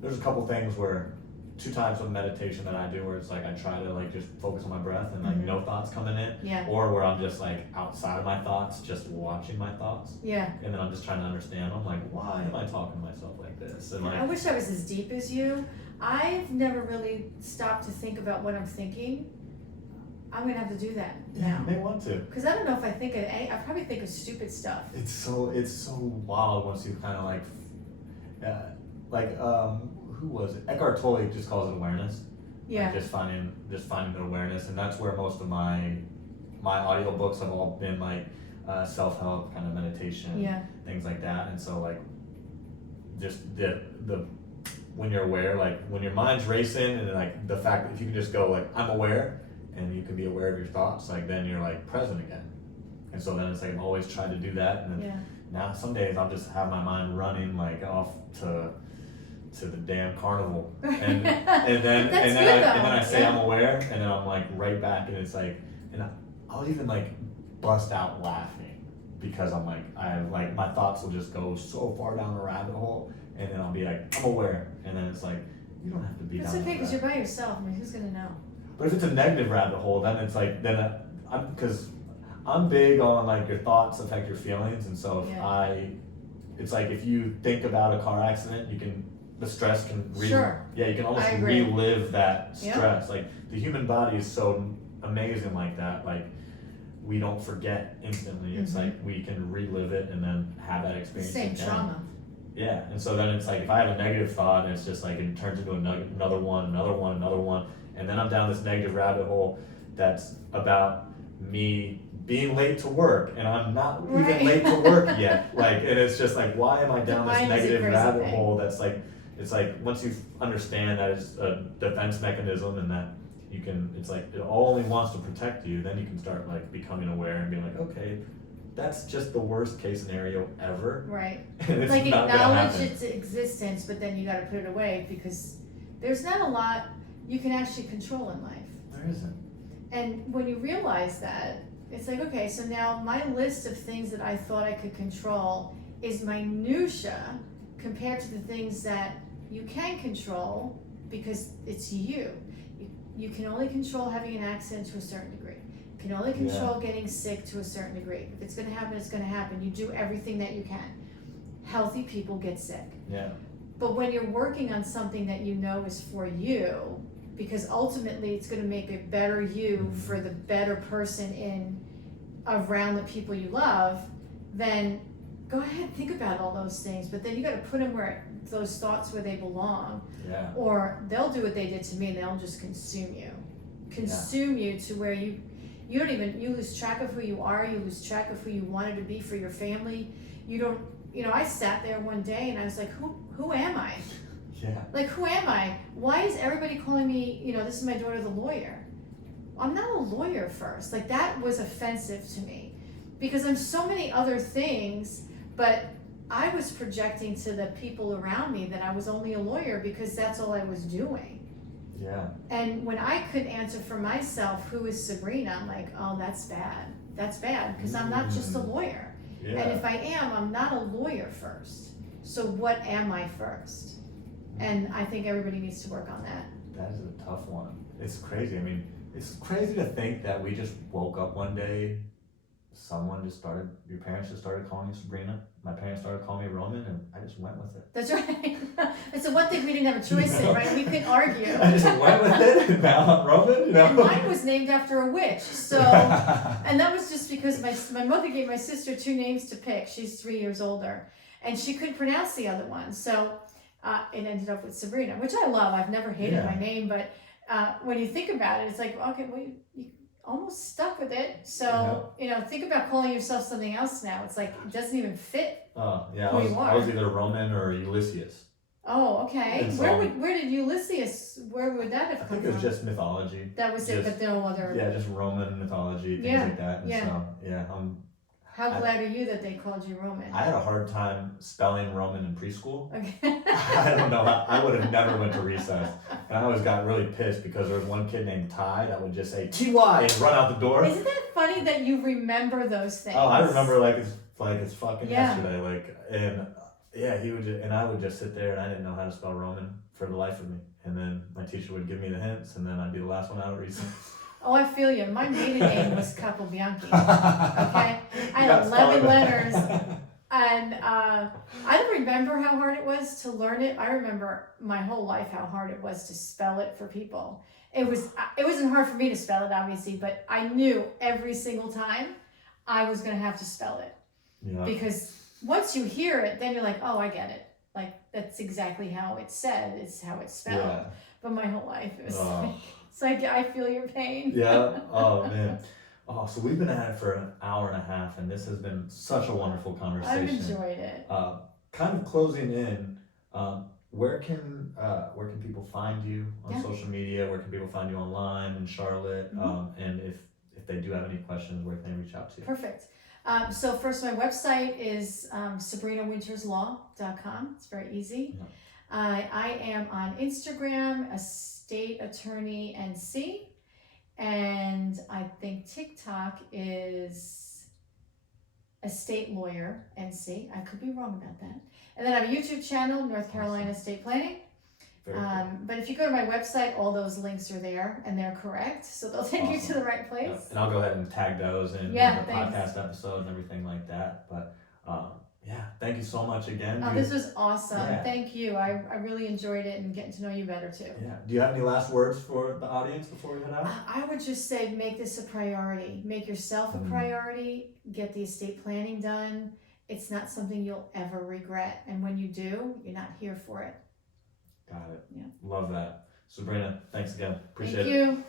There's a couple things where. 2 times of meditation that I do where it's I try to just focus on my breath and no thoughts coming in. Yeah. Or where I'm just outside of my thoughts, just watching my thoughts. Yeah. And then I'm just trying to understand. I'm why am I talking to myself like this? And I wish I was as deep as you. I've never really stopped to think about what I'm thinking. I'm gonna have to do that now. Yeah, you may want to. Because I don't know if I think of I probably think of stupid stuff. It's so wild once you kind of who was it? Eckhart Tolle just calls it awareness. Yeah. Just finding the awareness, and that's where most of my audiobooks have all been self-help kind of meditation, things like that. And so just the when you're aware, when your mind's racing, and the fact that if you can just go I'm aware, and you can be aware of your thoughts, then you're present again. And so then it's I'm always trying to do that, and then now some days I'll just have my mind running off to the damn carnival, and then I say I'm aware, and then I'm right back, and it's and I'll even bust out laughing because I'm my thoughts will just go so far down the rabbit hole, and then I'll be I'm aware, and then it's you don't have to be. That's okay because you're by yourself. Who's gonna know? But if it's a negative rabbit hole, then it's because I'm big on your thoughts affect your feelings, and so if if you think about a car accident, the stress can you can almost relive that stress. Yep. The human body is so amazing that. We don't forget instantly. It's we can relive it and then have that experience. Same again. Trauma. Yeah, and so then it's if I have a negative thought, and it's just it turns into another one, and then I'm down this negative rabbit hole that's about me being late to work, and I'm not even late to work yet. And it's just why am I down this negative rabbit hole? That's it's once you understand that it's a defense mechanism, and that you can, it's it only wants to protect you, then you can start becoming aware and being okay, that's just the worst case scenario ever. Right. And it's not acknowledge its existence, but then you got to put it away because there's not a lot you can actually control in life. There isn't. And when you realize that, it's okay, so now my list of things that I thought I could control is minutia compared to the things that you can control because it's you. You can only control having an accident to a certain degree. You can only control getting sick to a certain degree. If it's going to happen, it's going to happen. You do everything that you can. Healthy people get sick. Yeah. But when you're working on something that you know is for you, because ultimately it's going to make a better you for the better person around the people you love, then go ahead, think about all those things, but then you got to put them those thoughts where they belong. Yeah. Or they'll do what they did to me, and they'll just consume you to where you lose track of who you are, you lose track of who you wanted to be for your family. I sat there one day and I was who am I? Yeah. Who am I? Why is everybody calling me, this is my daughter, the lawyer? I'm not a lawyer first. That was offensive to me because I'm so many other things, but I was projecting to the people around me that I was only a lawyer because that's all I was doing. Yeah. And when I could answer for myself, who is Sabrina, I'm oh, that's bad. That's bad because I'm not just a lawyer. Yeah. And if I am, I'm not a lawyer first. So what am I first? And I think everybody needs to work on that. That is a tough one. It's crazy. I mean, it's crazy to think that we just woke up one day, your parents just started calling you Sabrina, my parents started calling me Roman, and I just went with it. That's right. It's the one thing we didn't have a choice in, right? We couldn't argue. I just went with it, and now I'm Roman, And mine was named after a witch, so, and that was just because my mother gave my sister 2 names to pick. She's 3 years older. and she couldn't pronounce the other one. So it ended up with Sabrina, which I love. I've never hated my name, but when you think about it, it's like, okay, well, you almost stuck with it. So, think about calling yourself something else now. It's like, it doesn't even fit who you are. I was either Roman or Ulysses. Oh, okay. So, where did Ulysses, where would that have come from? I think it was just mythology. That was it, but no other... Yeah, just Roman mythology, things like that. And so, How glad are you that they called you Roman? I had a hard time spelling Roman in preschool. Okay. I don't know. I would have never went to recess. And I always got really pissed because there was one kid named Ty that would just say T-Y and run out the door. Isn't that funny that you remember those things? Oh, I remember like it's fucking yesterday. He would and I would just sit there and I didn't know how to spell Roman for the life of me. And then my teacher would give me the hints and then I'd be the last one out of recess. Oh, I feel you. My maiden name was Capobianchi. Okay? I had 11 letters. And I don't remember how hard it was to learn it. I remember my whole life how hard it was to spell it for people. It wasn't hard for me to spell it, obviously, but I knew every single time I was going to have to spell it. Yeah. Because once you hear it, then you're like, oh, I get it. Like, that's exactly how it's said. It's how it's spelled. Yeah. But my whole life, it was it's like, I feel your pain. Yeah. Oh, man. Oh, so we've been at it for an hour and a half, and this has been such a wonderful conversation. I've enjoyed it. Kind of closing in, where can people find you on social media? Where can people find you online in Charlotte? Mm-hmm. And if they do have any questions, where can they reach out to you? Perfect. So first, my website is sabrinawinterslaw.com. It's very easy. Yeah. I am on Instagram, Estate Attorney NC, and I think TikTok is Estate Lawyer NC. I could be wrong about that. And then I have a YouTube channel, North Carolina Estate Planning. But if you go to my website, all those links are there, and they're correct, so they'll take you to the right place. Yeah. And I'll go ahead and tag those in the podcast episode and everything like that. But thank you so much again. Oh, this was awesome. Yeah. Thank you. I really enjoyed it and getting to know you better too. Yeah. Do you have any last words for the audience before we head out? I would just say make this a priority. Make yourself a priority. Get the estate planning done. It's not something you'll ever regret. And when you do, you're not here for it. Got it. Yeah. Love that. Sabrina, thanks again. Appreciate it. Thank you.